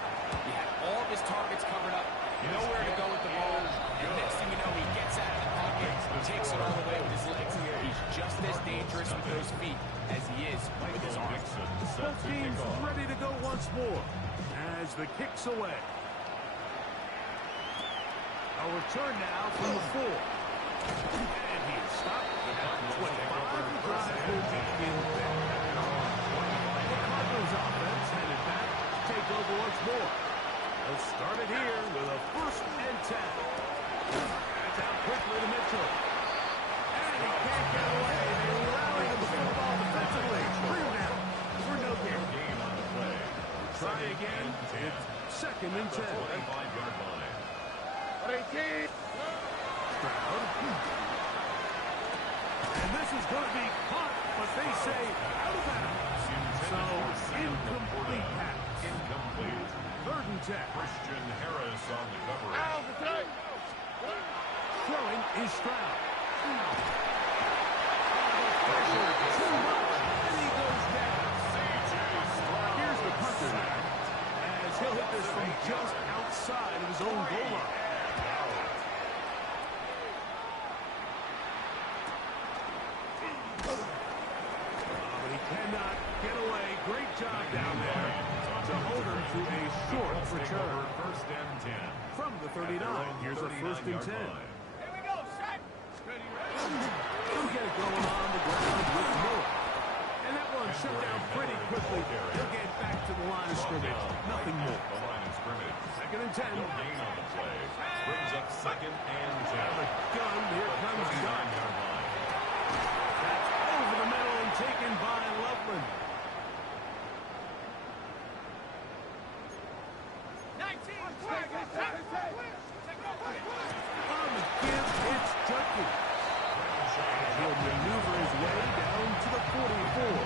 He had all of his targets covered up, nowhere to go with the ball, and next thing you know, he gets out of the pocket, takes it all the way with his legs. He's just as dangerous with those feet as he is with his arms. Both teams ready to go once more as the kick's away. A return now from the 4. And he is stopped at 25. The drive will begin there. The Cardinals offense headed back to take over once more. They'll start it here with a first and 10. That's out quickly to Mitchell. And he can't get away. They rally the football defensively. Real now for no gain. Try again. It's second and 10. 45-yard line. Stroud. And this is going to be caught, but they say out of bounds. So, incomplete pass. Incomplete. Third and 10. Christian Harris on the coverage. Throwing is Stroud. Pressure too much, and he goes down. Here's the punter now, as he'll hit this from just outside of his own goal line. the 39. Here's a first and 10. Here we go, set. He'll get it going on the ground with Miller. And that one shut down pretty quickly. He'll get back to the line of scrimmage. Nothing more. The line of scrimmage. Second and 10. No gain on the play. Brings up second and 10. The gun. Here comes Gunn. 39-yard line. That's over the middle and taken by Loveland. 19. On the give, it's Judkins. He'll maneuver his way down to the 44.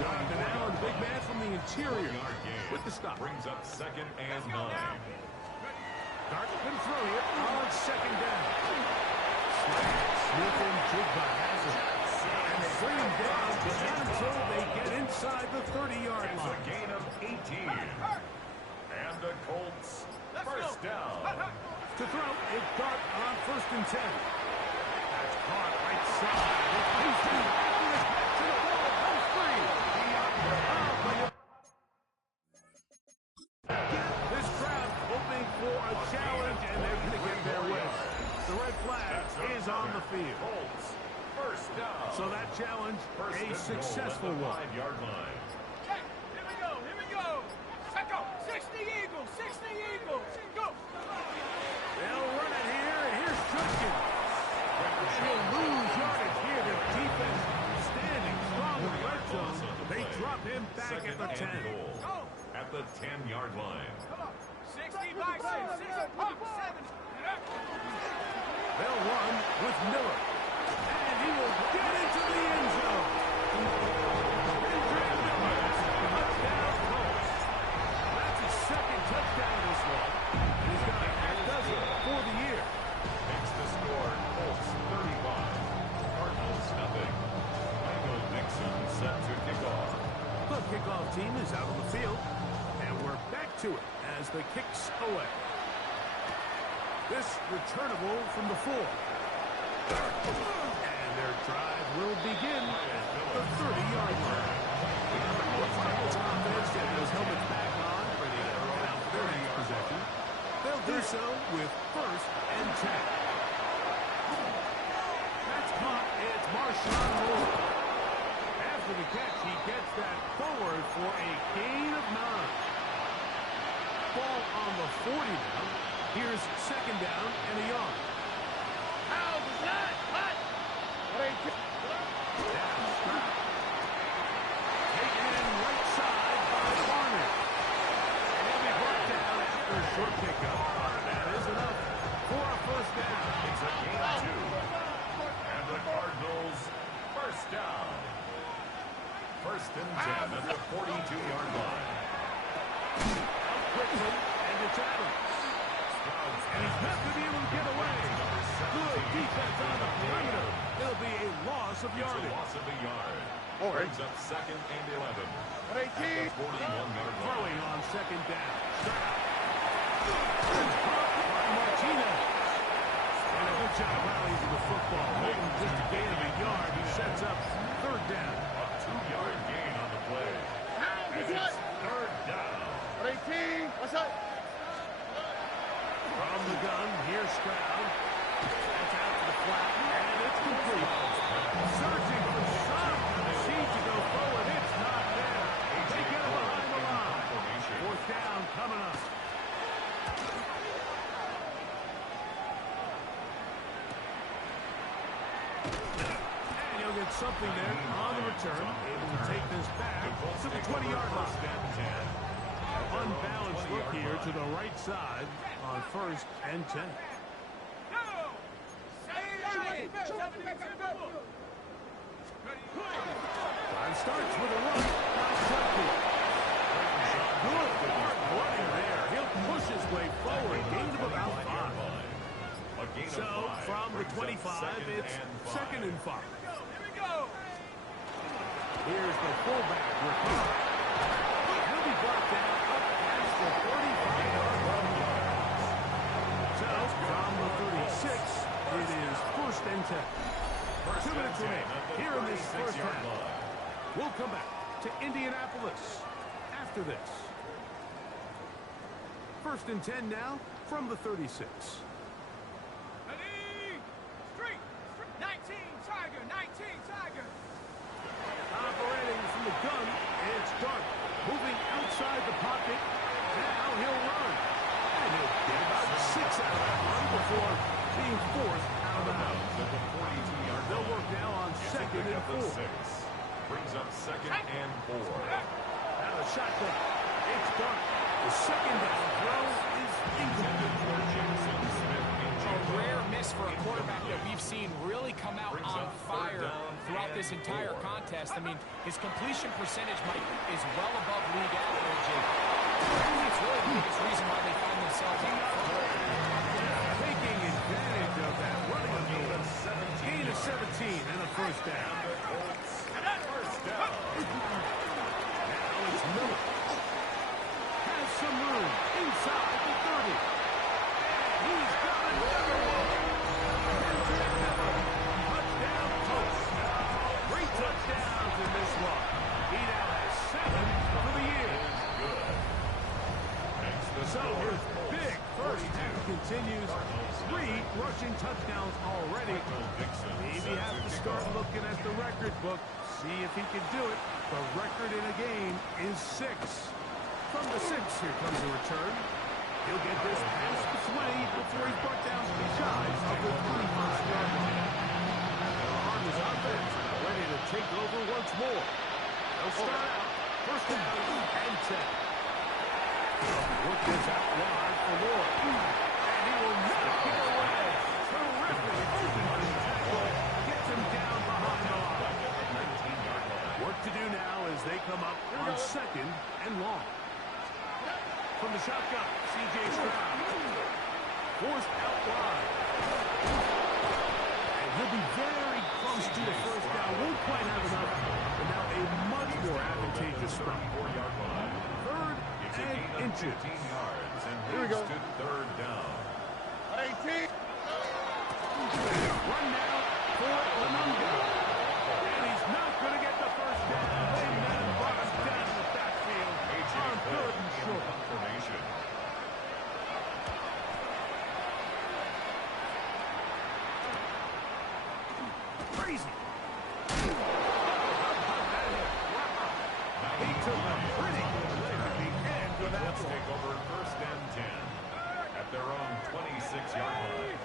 Jonathan Allen, big man from the interior, with the stop. Brings up second and 9. Dart can throw here on second down. Smith and Jigba has it. And they bring him down, but not until they get inside the 30-yard It's a line. gain of 18. And the Colts first down. To throw, it's Dart on first and 10. That's caught right side. It's Houston. To the ball, goes free. This crowd hoping for a challenge, and they're going to get their way. The red flag is on the field. Colts first down. So that challenge, First a and goal successful at the one. 5-yard line. Okay, here we go, here we go. Set go. 60 Eagles, 60 Eagles. Go. They'll run it here, and here's Judkins. And he'll lose yardage here. The defense standing strong in the red zone. They drop him back at the 10. Second and goal Go. at the 10-yard line. Come on. 60 by 6, 6 up, 7. They'll run with Miller. And he will get into the end zone. Kendrick Miller, touchdown Colts. That's his second touchdown this one. And he's got a half dozen for the year. Makes the score Colts 35. Cardinals nothing. Michael Nixon set to kick off. The kickoff team is out on the field. And we're back to it as the kicks away. This returnable from the 4. And their drive will begin at the 30-yard line. The Cardinals offense getting those helmets back on, ready to roll out for their next possession. They'll do so with first and 10. That's caught. It's Marshawn Moore. After the catch, he gets that forward for a gain of 9. Ball on the 40 now. Here's second down and a yard. How's that? What? Taken in right side by Warner. And he'll be brought down after a short pickup. That is enough for a first down. It's a gain of 2. And the Cardinals first down. First and 10 at the 42-yard line. Out quickly, and it's Adams. And he's not going to be able to get away. Good defense on the perimeter. It'll be a loss of It's a yardage. loss of a yard. Brings up second and 11. At the 41-yard line. Throwing on second down. By Martinez. And a good job rallying to the football. Making just a gain of a yard. He sets up third down. A 2-yard gain on the play. And it's third down. From the gun, here's Stroud. That's out to the flat, and it's complete. Searching for some seed to go forward. It's not there. They get it behind the line. Fourth down coming up. And he'll get something there on the return. Able to take this back to the 20-yard line. Unbalanced look here to the right side on first and 10. Time starts with a run. Good hard running there. He'll push his way forward. Gain of about 5. So from the 25, it's second and 5. Here's the fullback repeat. He'll be brought down up past the 35-yard line. So from the 36, it is first and 10. 2 minutes remain here in this first half. We'll come back to Indianapolis after this. First and 10 now from the 36. Ready? Street! 19, Tiger! 19, Tiger! Operating from the gun, and it's Dart. Moving outside the pocket. Now he'll run. And he'll get about 6 out of that run before being forced out of bounds. At the 42-yard They'll work now on second and 4. Brings up second and 4. Now the shotgun. It's Dart. The second down throw is incomplete. A rare miss for a quarterback that we've seen really come out on fire throughout this entire contest. I mean, his completion percentage, Mike, is well above league average, and I think it's really the biggest reason why they find themselves on the front. Taking advantage of that running ability. Gain of 17 and a first down. First down. Now it's Miller. Has some room inside the 30. He's got another one. Touchdown, Colts. 3 touchdowns in this one. He now has 7 for the year. So his big first half continues. 3 rushing touchdowns already. Maybe have to start looking at the record book. See if he can do it. The record in a game is 6. From the 6, here comes a return. He'll get this past the 20 before he's brought down to the shy of the 21st-yard line. On his offense, ready to take over once more. They'll start out first down and 10. Work this out wide for Lloyd. And he will not get away. Terrific open tackle. Gets him down behind the line. Work to do now as they come up on second and long. From the shotgun, C.J. Stroud. Forced out wide. And he'll be very close to the first down. Won't quite have enough. But now a much more advantageous spot. 4-yard line. Third and inches. 15 yards and Here we go. to third down. 18. Run now for Lanunga. And he's not going to get the first down. They man brought him down in the backfield on third and short. Formation. Crazy. He took a pretty good lick at the end of that Let's one. take over first and 10 at their own 26-yard line.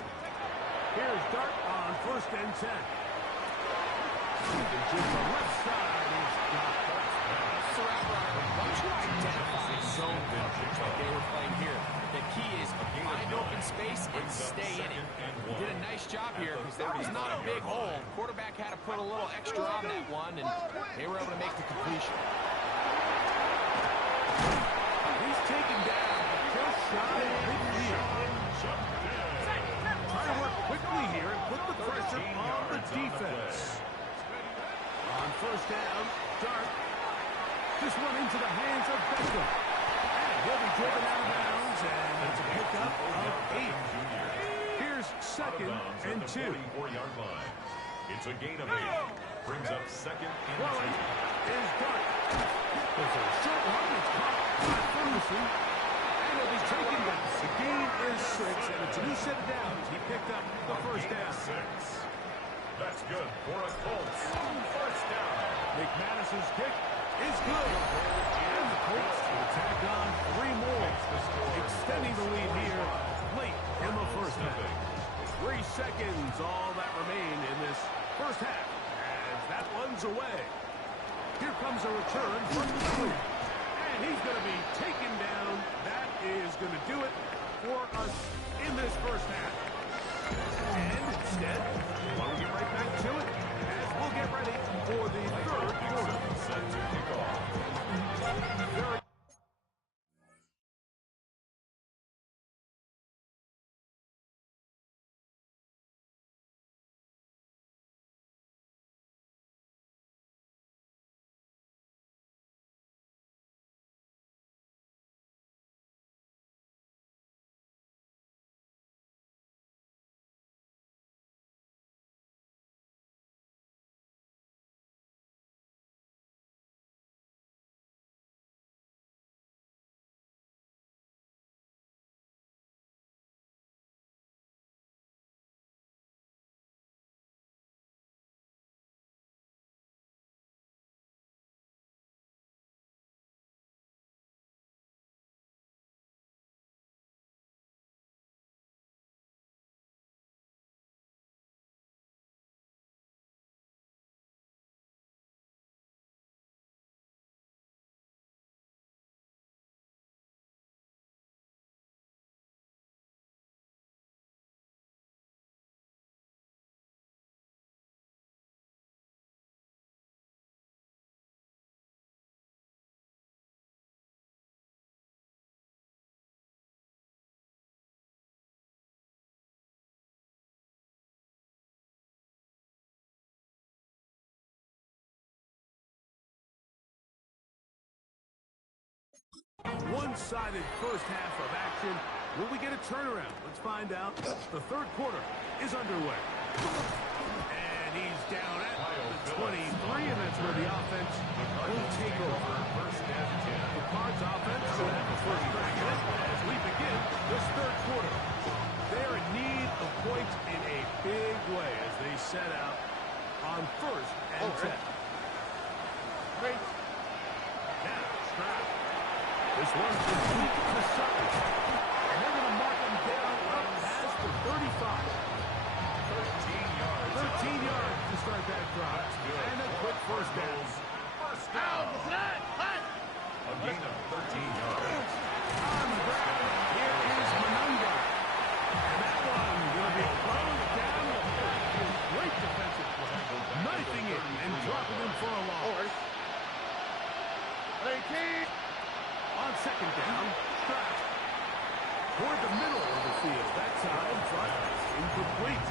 Here's Dart on first and 10. To the left side, he's got Once you identify zone coverage like they were playing here, the key is find open space and stay in it. He did a nice job here because that was not a big hole. Quarterback had to put a little extra on that one, and they were able to make the completion. He's taken down just shy of midfield. Try to work quickly here and put the pressure on the defense. On first down, Dart. This one into the hands of Beckham. And he'll be driven out of bounds, and it's a pickup of 8. Here's second and 2. 44-yard line. It's a gain of 8. Brings up second and 2. Throwing is Dart. There's a short run. It's caught by Ferguson. And he'll be taken down. The gain is 6, and it's a new set of downs. He picked up the first down. 6. That's good for a Colts. First down. McManus's kick is good. And the Colts will tack on 3 more. Extending the lead here late in the first half. 3 seconds, all that remain in this first half. As that one's away. Here comes a return from the 3. And he's going to be taken down. That is going to do it for us in this first half. And instead, why don't we get right back to it as we'll get ready for the third quarter. Set to kick off. Very one-sided first half of action. Will we get a turnaround? Let's find out. The third quarter is underway. And he's down at the 23, and that's where the offense will take over. The Cards offense will have the first crack at it as we begin this third quarter. They're in need of points in a big way as they set out on first and 10. Great. Now, Stroud. This one's complete to Sutton. And they're going to mark him down up past the 35. 13 yards to start that drive. And a quick first down. First down. A gain of 13 yards. On the ground, here is Manunga. And that one will be closed down. Great defensive play. Knifing it and dropping him for a loss. On second down, Stroud. Toward the middle of the field. That time, but incomplete.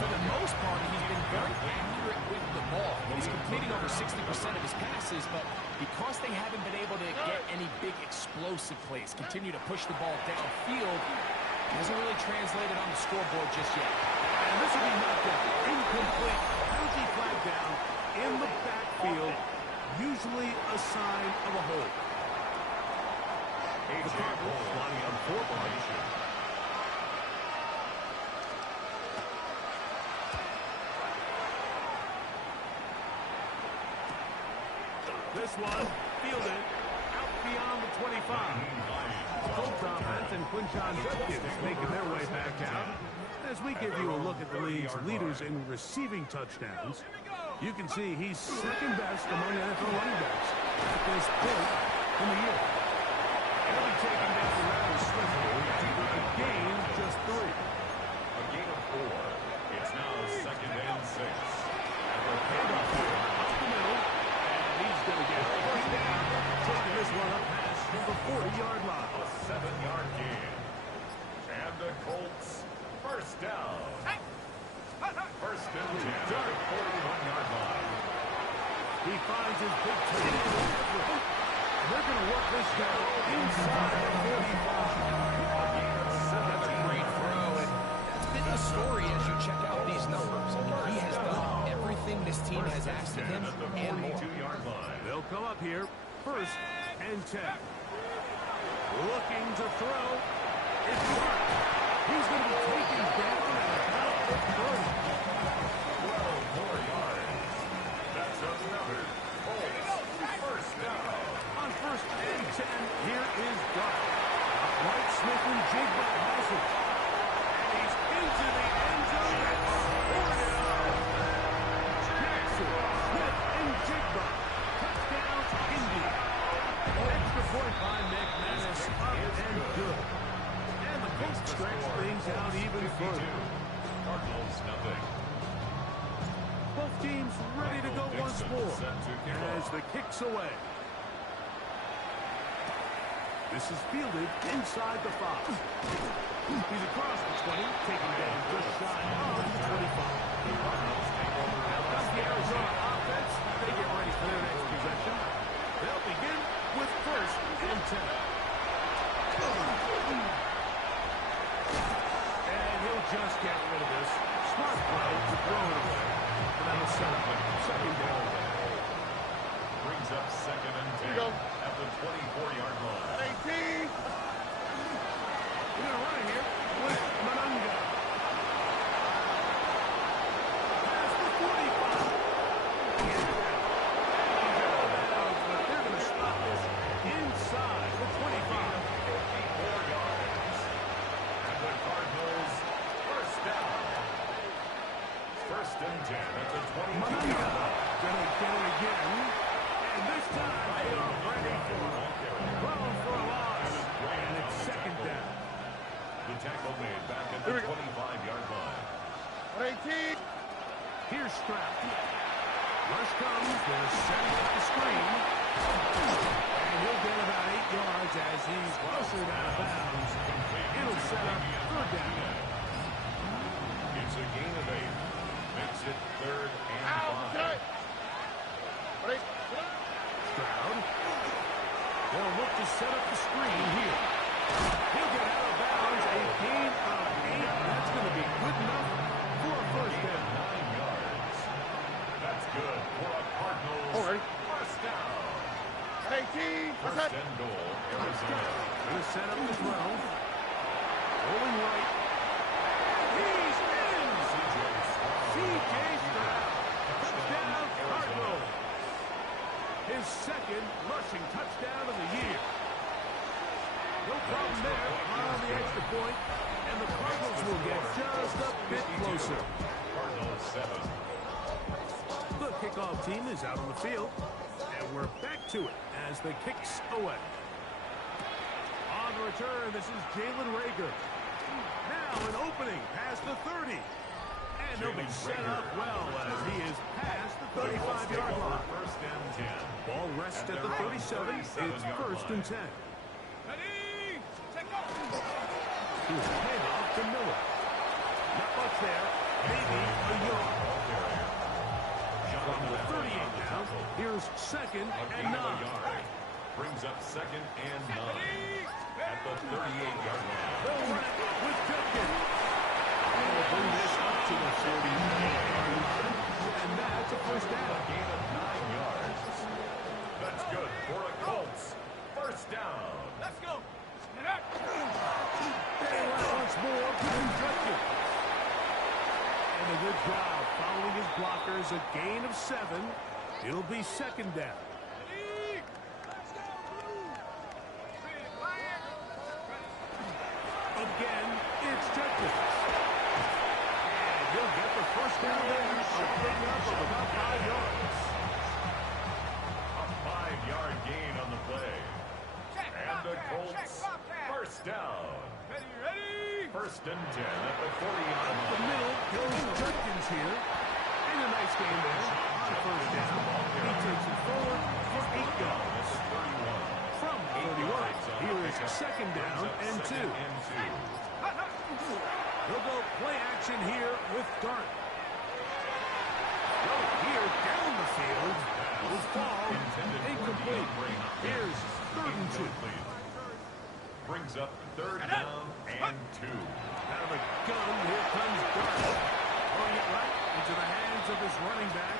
For the most part, he's been very accurate with the ball. He's completing over 60% of his passes, but because they haven't been able to get any big explosive plays, continue to push the ball downfield, hasn't really translated on the scoreboard just yet. And this will be knocked down. Incomplete. Penalty flag down in the backfield. Usually a sign of a hold. The Cardinals lining up for punishment. This one fielded out beyond the 25. Colts offense and Quinshon Judkins making their way back out. As we give you a look at the league's leaders in receiving touchdowns, you can see he's second best among NFL running backs at this point in the year. He'll be taken down rather swiftly. A gain, just 3. A gain of 4. It's now second and 6. And the handoff here up the middle. And he's going to get first down. Taking this one up past the 40-yard line. A 7-yard gain. And the Colts first down. First and 10 at the 41-yard line. He finds his big toe. They're going to work this down inside the 45. That's a great throw, and that's been the story as you check out these numbers. I mean, he has done everything this team has asked of him and more. 42-yard line. They'll come up here, first and 10. Looking to throw. It's Mark. He's going to be taken down at about the 30. 12 more yards. That's another Colts first down. On first and 10, here is Duck. Right, Smith and Jigba has it. And he's into the end zone. Jackson, Smith, and Jigba. Touchdown, Indy. Extra point by McManus. Up and good. And the Colts stretch things out even further. Cardinals nothing. Both teams ready to go once more as the kick's away. This is fielded inside the 5. He's across the 20, taking down just shy of the 25. Now comes the Arizona offense. They get ready for their next possession. They'll begin with first and 10. And he'll just get rid of this. Smart play to throw it away. But that'll set up second down. Brings up second and 10 at the 24-yard line. 18. We're going to run it here with Manunga. Past the 45. But they're going to stop this inside the 25. 54 yards. And the Cardinals first down. First and 10 at the 22-yard line. Going to get it again. And this time they are ready for it. Thrown for a loss. And it's second down. The tackle made back at the 25-yard line. 18. Here's Stroud. Rush comes. They're setting up the screen. And he'll get about 8 yards as he's ushered out of bounds. It'll set up third down. It's a gain of 8. Makes it third and 5. Stroud. They'll look to set up point, and the Cardinals will get just a bit closer. Cardinals 7. The kickoff team is out on the field, and we're back to it as the kicks away. On the return, this is Jalen Reagor. Now an opening past the 30. And he'll be set up well as he is past the 35-yard line. First and 10. Ball rests at the 37. It's first and 10. Ready? Take off. Here's a handoff to Miller. Not much there. Maybe a yard. From the 38 now, here's second and 9. Brings up second and 9. At the 38-yard line. They'll run it with Judkins. They'll bring this up to the 40. And that's a first down. A gain of 9 yards. That's good for the Colts. First down. Let's go. They run it once more with Judkins. And a good job following his blockers. A gain of 7. It'll be second down. Again, it's Judkins. And he'll get the first down there. A pickup of about 5 yards. A 5-yard gain on the play. And the Colts, first down. Ready? First and 10 at the 40-yard The line. middle goes Judkins here. And a nice game there. On first down. He takes it forward for 8 yards. From 31, here is second down and 2. He'll go play action here with Dart. Go here down the field. Will fall incomplete. Here's third and 2. Brings up third down and 2. Out of the gun, here comes Dart. Throwing it right into the hands of his running back.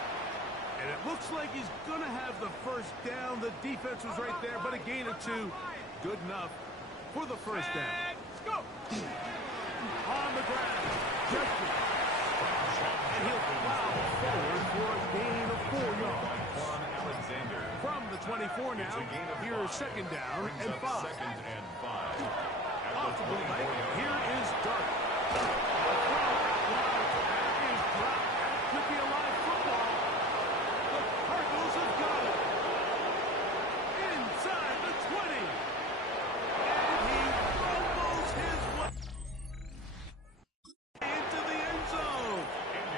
And it looks like he's going to have the first down. The defense was right there, but a gain of 2. Good enough for the first down. Let's go. On the ground, Judkins. And he'll plow forward for a gain of 4 yards. Juan Alexander. From the 24 now, here's second down Brings and up 5. second and 5. At Off the the right, 24-yard here line. is Dart. That is dropped. That could be a live football. The Cardinals have got it. Inside the 20. And he rumbles his way into the end zone.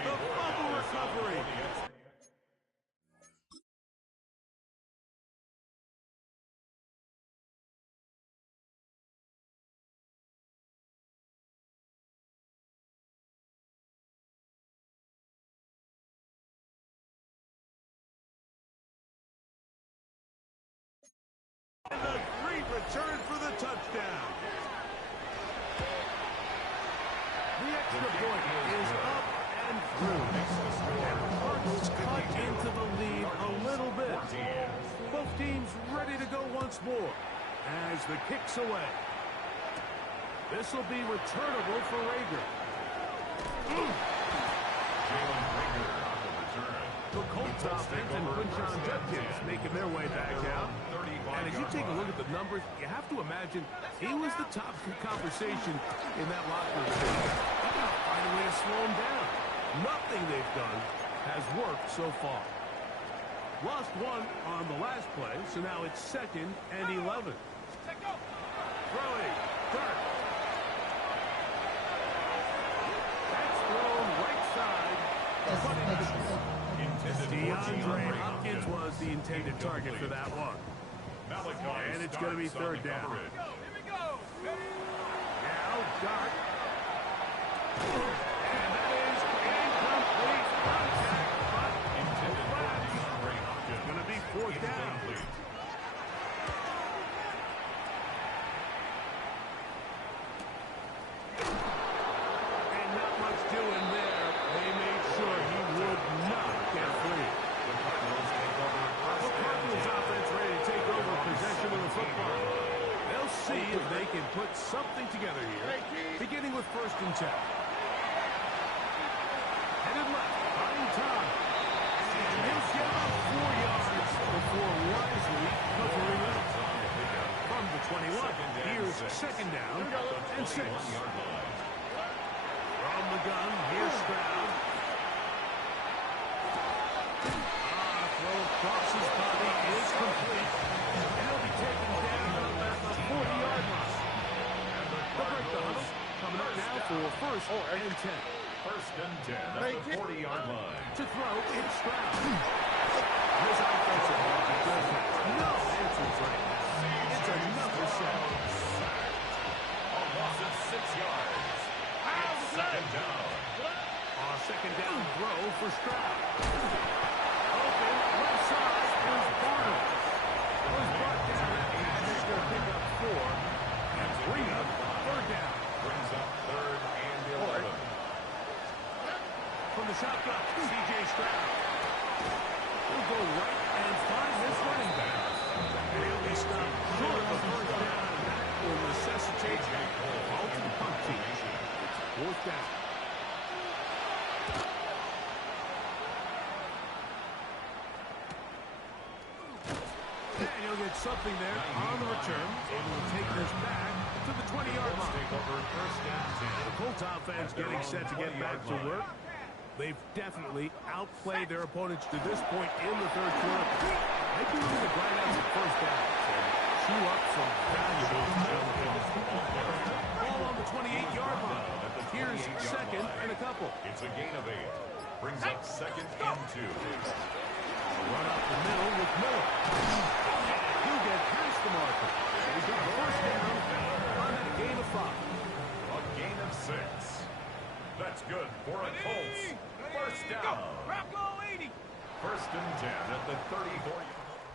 The fumble recovery. And the great return for the touchdown. The extra point is up and through. And the Cardinals cut into the lead a little bit. Both teams ready to go once more as the kick's away. This will be returnable for Reagor. Jalen Reagor on the return. The Colts offense and Quinshon Judkins making their way back out. And as you take a look at the numbers, you have to imagine he was the top conversation in that locker room. They're going to find a way to slow him down. Nothing they've done has worked so far. Lost one on the last play, so now it's second and 11. Throwing, Dart. That's thrown right side. DeAndre Hopkins was the intended target for that one. And it's going to be third down. Here we go. Now, Dart. And that is incomplete contact, but Intended for DeAndre Hopkins. it's going to be fourth down. Incomplete. And not much doing there. They made sure he would not get free. The Cardinals take over The first Cardinals and 10. offense ready to take over possession of the football. They'll see if they can put something together here, beginning with first and 10. Headed left, buying time. And he'll get about 4 yards before wisely covering up. From the 21. Here's second down and 6. From the gun, here's Stroud. Throw across his body is complete. And he'll be taken down at the 40-yard line. They'll break the huddle. Coming up now for first and 10. First and 10 at the 40-yard line. To throw, it's Stroud. This offensive line does have no answers right now. It's another sack. A loss of 6 yards. It's second down. A second down throw for Stroud. Open, left side is Barnum. Was brought down at the edge. He's going to pick up 4. And bring up third down. Brings up third and 11. From the shotgun, C.J. Stroud. He'll go right and find this running back. And he'll be stopped short of the first down, and that will necessitate a ball to the punt team. Fourth down. And he'll get something there on the return. And we'll take this back to the 20-yard line. Take over first and 10. The Colts offense getting set to get back to work. They've definitely outplayed their opponents to this point in the third quarter. They'd be looking to grind out some first downs and chew up some valuable ball on the 28-yard line. Here's second and a couple. It's a gain of 8. Brings up second and 2. Run up the middle with Miller. He'll get past the marker. He's got first down on a gain of 5. A gain of 6. That's good for a Colts. First down. First and 10 at the 34.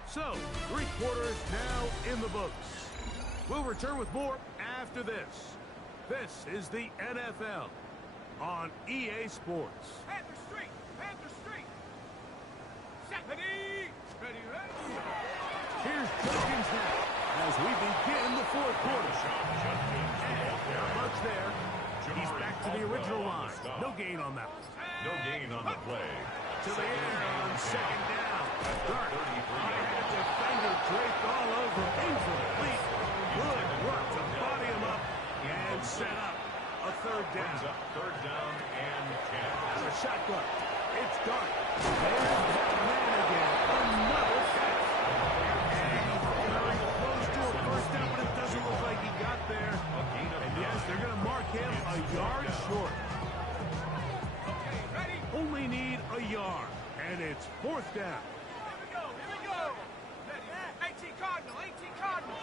So, 3 quarters now in the books. We'll return with more after this. This is the NFL on EA Sports. Panther Street! Panther Street! Ready! Ready, ready! Here's Jenkins now as we begin the fourth quarter. And much there. He's back to the original line. No gain on that. No gain on the play. To the air on second down. Dart. The defender draped all over. Incomplete. Good work to body him up and set up a third down. Brings up third down and 10. As a shotgun. It's Dart. There's that man again. Another catch. And he's very close to a first down, but it doesn't look like he got there. And yes, they're going to mark him a yard short. Okay, ready? Only need a yard. And it's fourth down. Here we go, here we go! Ready? 18 Cardinal, 18 Cardinal!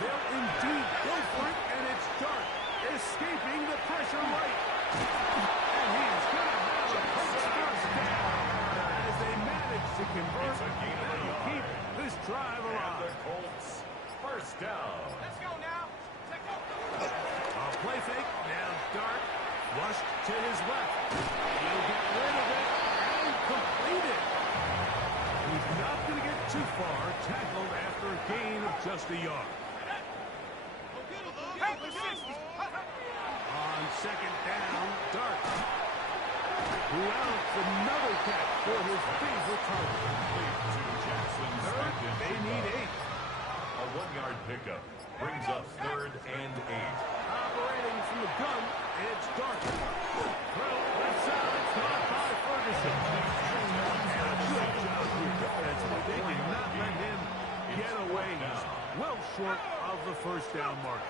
They'll indeed go for it, and it's Dart escaping the pressure right. And he's going to have a Colts first down as they manage to convert and keep this drive alive. The Colts first down. Let's go now! Let's go! A play fake, now Dart, rushed to his left. He'll get rid of it and complete it. He's not going to get too far, tackled after a gain of just a yard. Panther 60! On second down, Dart. Who else? Another catch for his favorite target. Third, they need 8. A 1-yard pickup brings up third and 8. Operating from the gun, it's Dart. Throw left side, caught by Ferguson. And a good job here defensively. They did not let him get away. He's well short of the first down mark.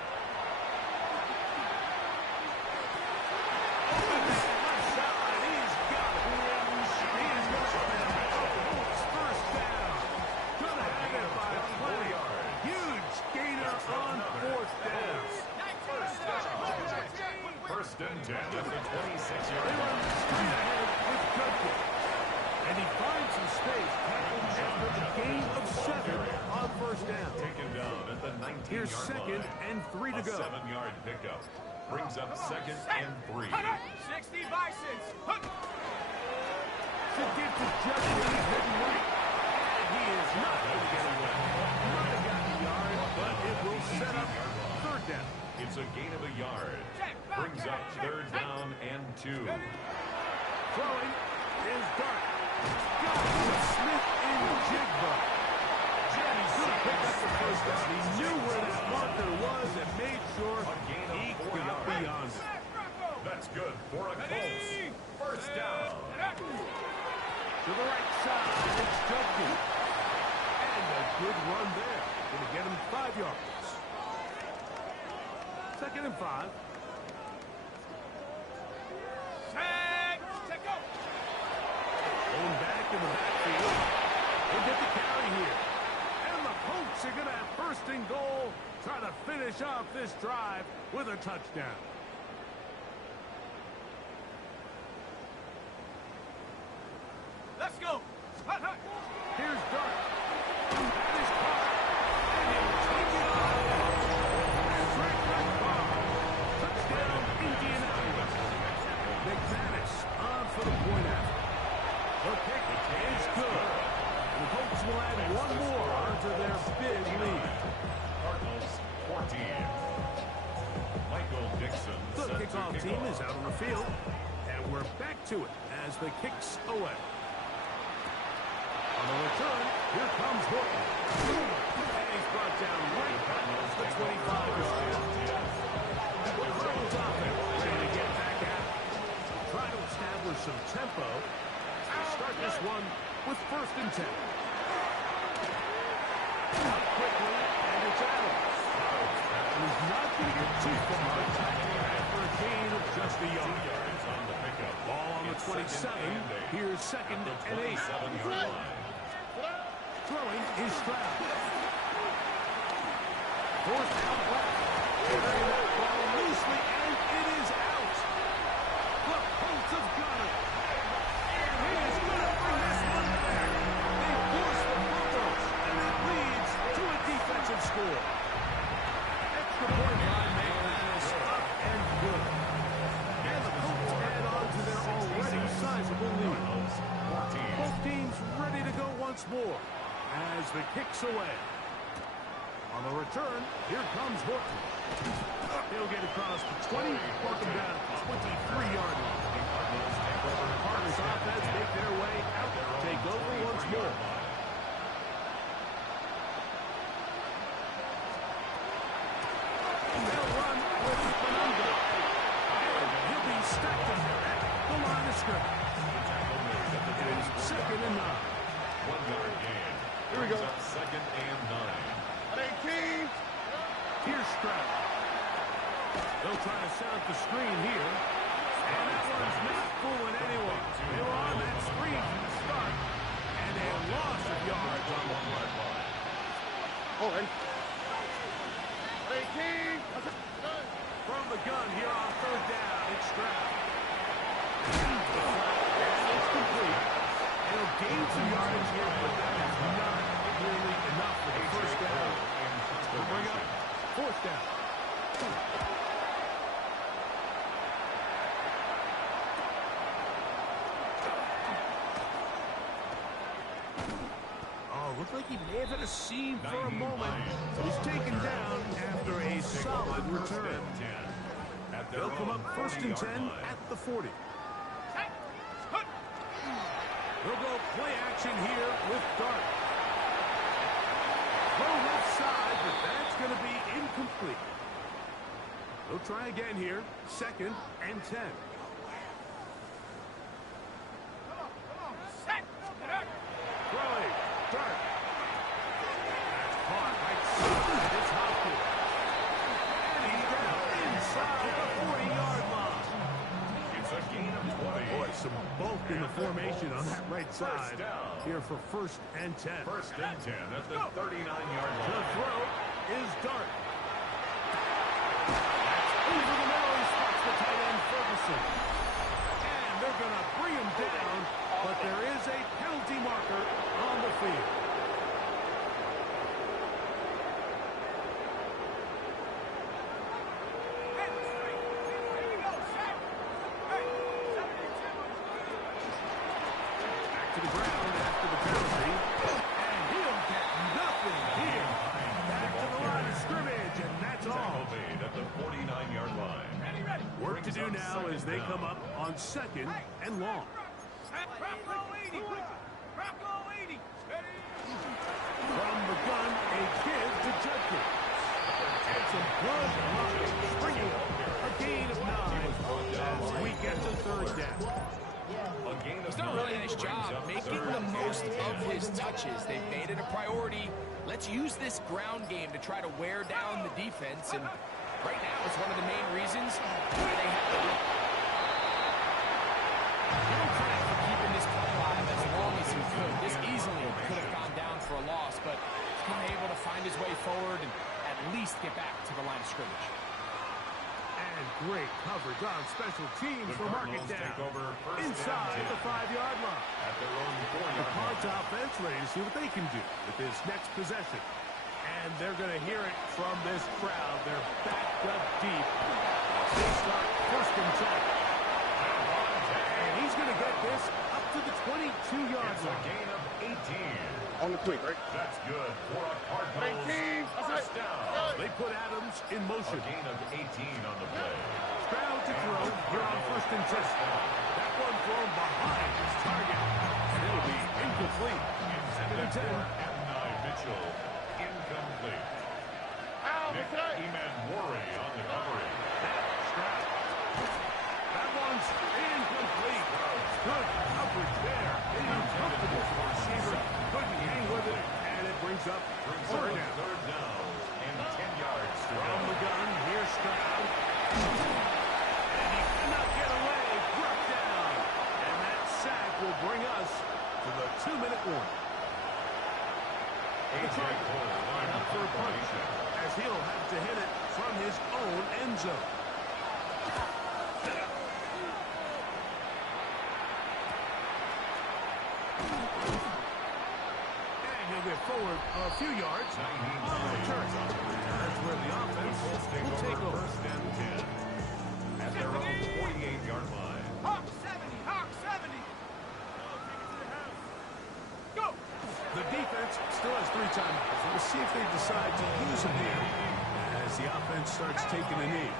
Left side, he's got it. He is going to have a Colts first down. Gonna have it by plenty. Huge gainer on fourth down. First and 10 at the 26-yard They run line. straight ahead with Judkins. And he finds some space, tackled after the gain of 7 on first down. Taken down at the 19-yard line. Here's second and 3 to go. A 7-yard pickup brings up second and 3. 60 Bisons! To get to Judkins, he's heading right. And he is not going to get away. Might have gotten a yard, but it will set up third down. It's a gain of a yard. Brings up third down and 2. Throwing is Dart. Got Smith in Jigba. Jenny good pick up the first down. He knew where that marker was and made sure he got beyond it. That's good for a Colts. First down. To the right side, it's Judkins. And a good run there. Going to get him 5 yards. 2nd and 5. Going back in the backfield. He'll get the carry here. And the Colts are going to have 1st and goal. Try to finish off this drive with a touchdown. Let's go. Here's Dart. That is caught. And he'll take it on. Touchdown, Indianapolis. McManus on for the point after. The kick is good. The Colts will add one more onto their big lead. Cardinals 14. Michael Dixon. The kickoff team is out on the field. And we're back to it as the kick's away. On the return, here comes Horton. And he's brought down right at the 25-yard line. The Cardinals offense trying to get back at it. Try to establish some tempo. Start this one with 1st and 10. Out quickly, and it's Adams. He's not going to get too far after a gain of just a yard. Ball on the 27. Here's 2nd and 8. Throwing is Stroud. 4th down left. Carrying that ball loosely, and it is out. The Colts have got it. And he is going to bring this one back. They force the fumbles, and it leads to a defensive score. Extra point line make that up and good. And the Colts add on to their already sizable lead. Both teams ready to go once more as the kick's away. On the return, here comes Horton. He'll get across the 20, walk him down to the 23-yard line. Cardinals offense make their way out, take over once more. They'll run with Fernando. And he'll be stacked up at the line of scrimmage. It is 2nd and 9. 1-yard gain. Here we go. 2nd and 9. Here's Stroud. They'll try to set up the screen here. And that one's not fooling anyone. They were on that screen from the start. And a loss of yards on the play. From the gun here on 3rd down, it's Stroud. And it's complete. He'll gain some yardage here, but that is not really enough for the 1st down. They'll bring up 4th down. Oh, looked like he may have had a seam for a moment. He's taken down after a solid return. They'll come up 1st and 10 at the 40. They'll go play action here with Dart. Throw left side, but that's going to be incomplete. They'll try again here. 2nd and 10. Throwing. Dart. That's caught right side. It's Hopkins. And he's down inside the 40-yard line. It's a gain of 20. Boy, some bulk in the formation on that right side. Here for 1st and 10. 1st and 10 at the 39-yard The line. throw is Dart. Over the middle, he spots the tight end, Ferguson. And they're going to bring him down, but there is a penalty marker on the field. Back to the ground after the penalty. And he'll get nothing here. Back to the line of scrimmage, and that's all. At the 49-yard line. Work to do now as they come up on 2nd and long. From the gun, a give to Judkins. And some good blocking, bringing a gain of 9 as we get to third down. He's done a really nice job making the most of his touches. They've made it a priority. Let's use this ground game to try to wear down the defense. And right now, it's one of the main reasons why they have the lead. Give him credit for keeping this play alive as long as he could. This easily could have gone down for a loss, but he's been able to find his way forward and at least get back to the line of scrimmage. And great coverage on special teams for market down. Inside the 5-yard line. At their own 4-yard The line. Cards offense ready to see what they can do with this next possession. And they're going to hear it from this crowd. They're backed up deep. They start first and 10. And he's going to get this up to the 22-yard It's a line. gain of 18. On the quick, right? That's good for a Cardinals 18. first down. They put Adams in A motion. gain of 18 on the play. Stroud to throw. Here on first and 10. That one thrown behind his target. And it'll be incomplete. Second and 10. Adonai Mitchell, incomplete. Nick Emanwari on the coverage. Stroud. That one's incomplete. Good coverage there. Maybe uncomfortable for the receiver. Couldn't hang with it. And it brings up third down. Third down and 10 yards to From the go. gun, here's Stroud. And he cannot get away. Brought down. And that sack will bring us to the 2-minute warning. A.J. Cole line up For a punch, as he'll have to hit it from his own end zone. And he'll get forward a few yards on the return. That's where the offense will take over. First and 10 at their own 48-yard line. Hawk 70, Hawk 70. Go. The defense still has 3 timeouts. We'll see if they decide to use them here as the offense starts taking a knee.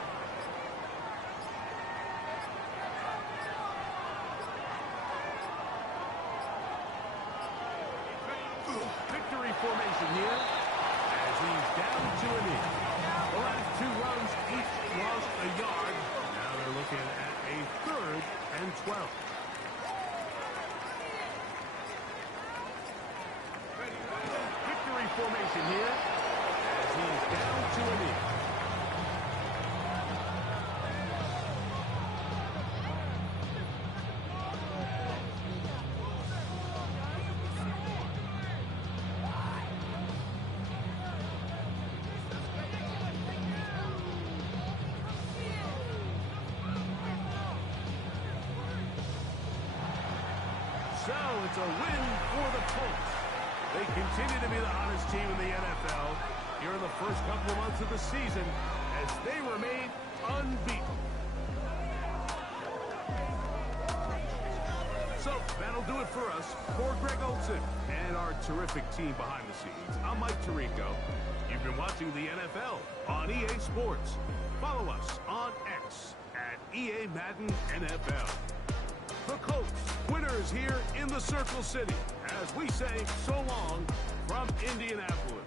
Victory formation here as he's down to a knee. The last 2 runs each lost a yard. Now they're looking at a 3rd and 12. Victory formation here as he's down to a knee. So it's a win for the Colts. They continue to be the hottest team in the NFL here in the first couple of months of the season as they remain unbeaten. So that'll do it for us. For Greg Olsen and our terrific team behind the scenes, I'm Mike Tirico. You've been watching the NFL on EA Sports. Follow us on X at EA Madden NFL. The Colts, winners here in the Circle City, as we say so long from Indianapolis.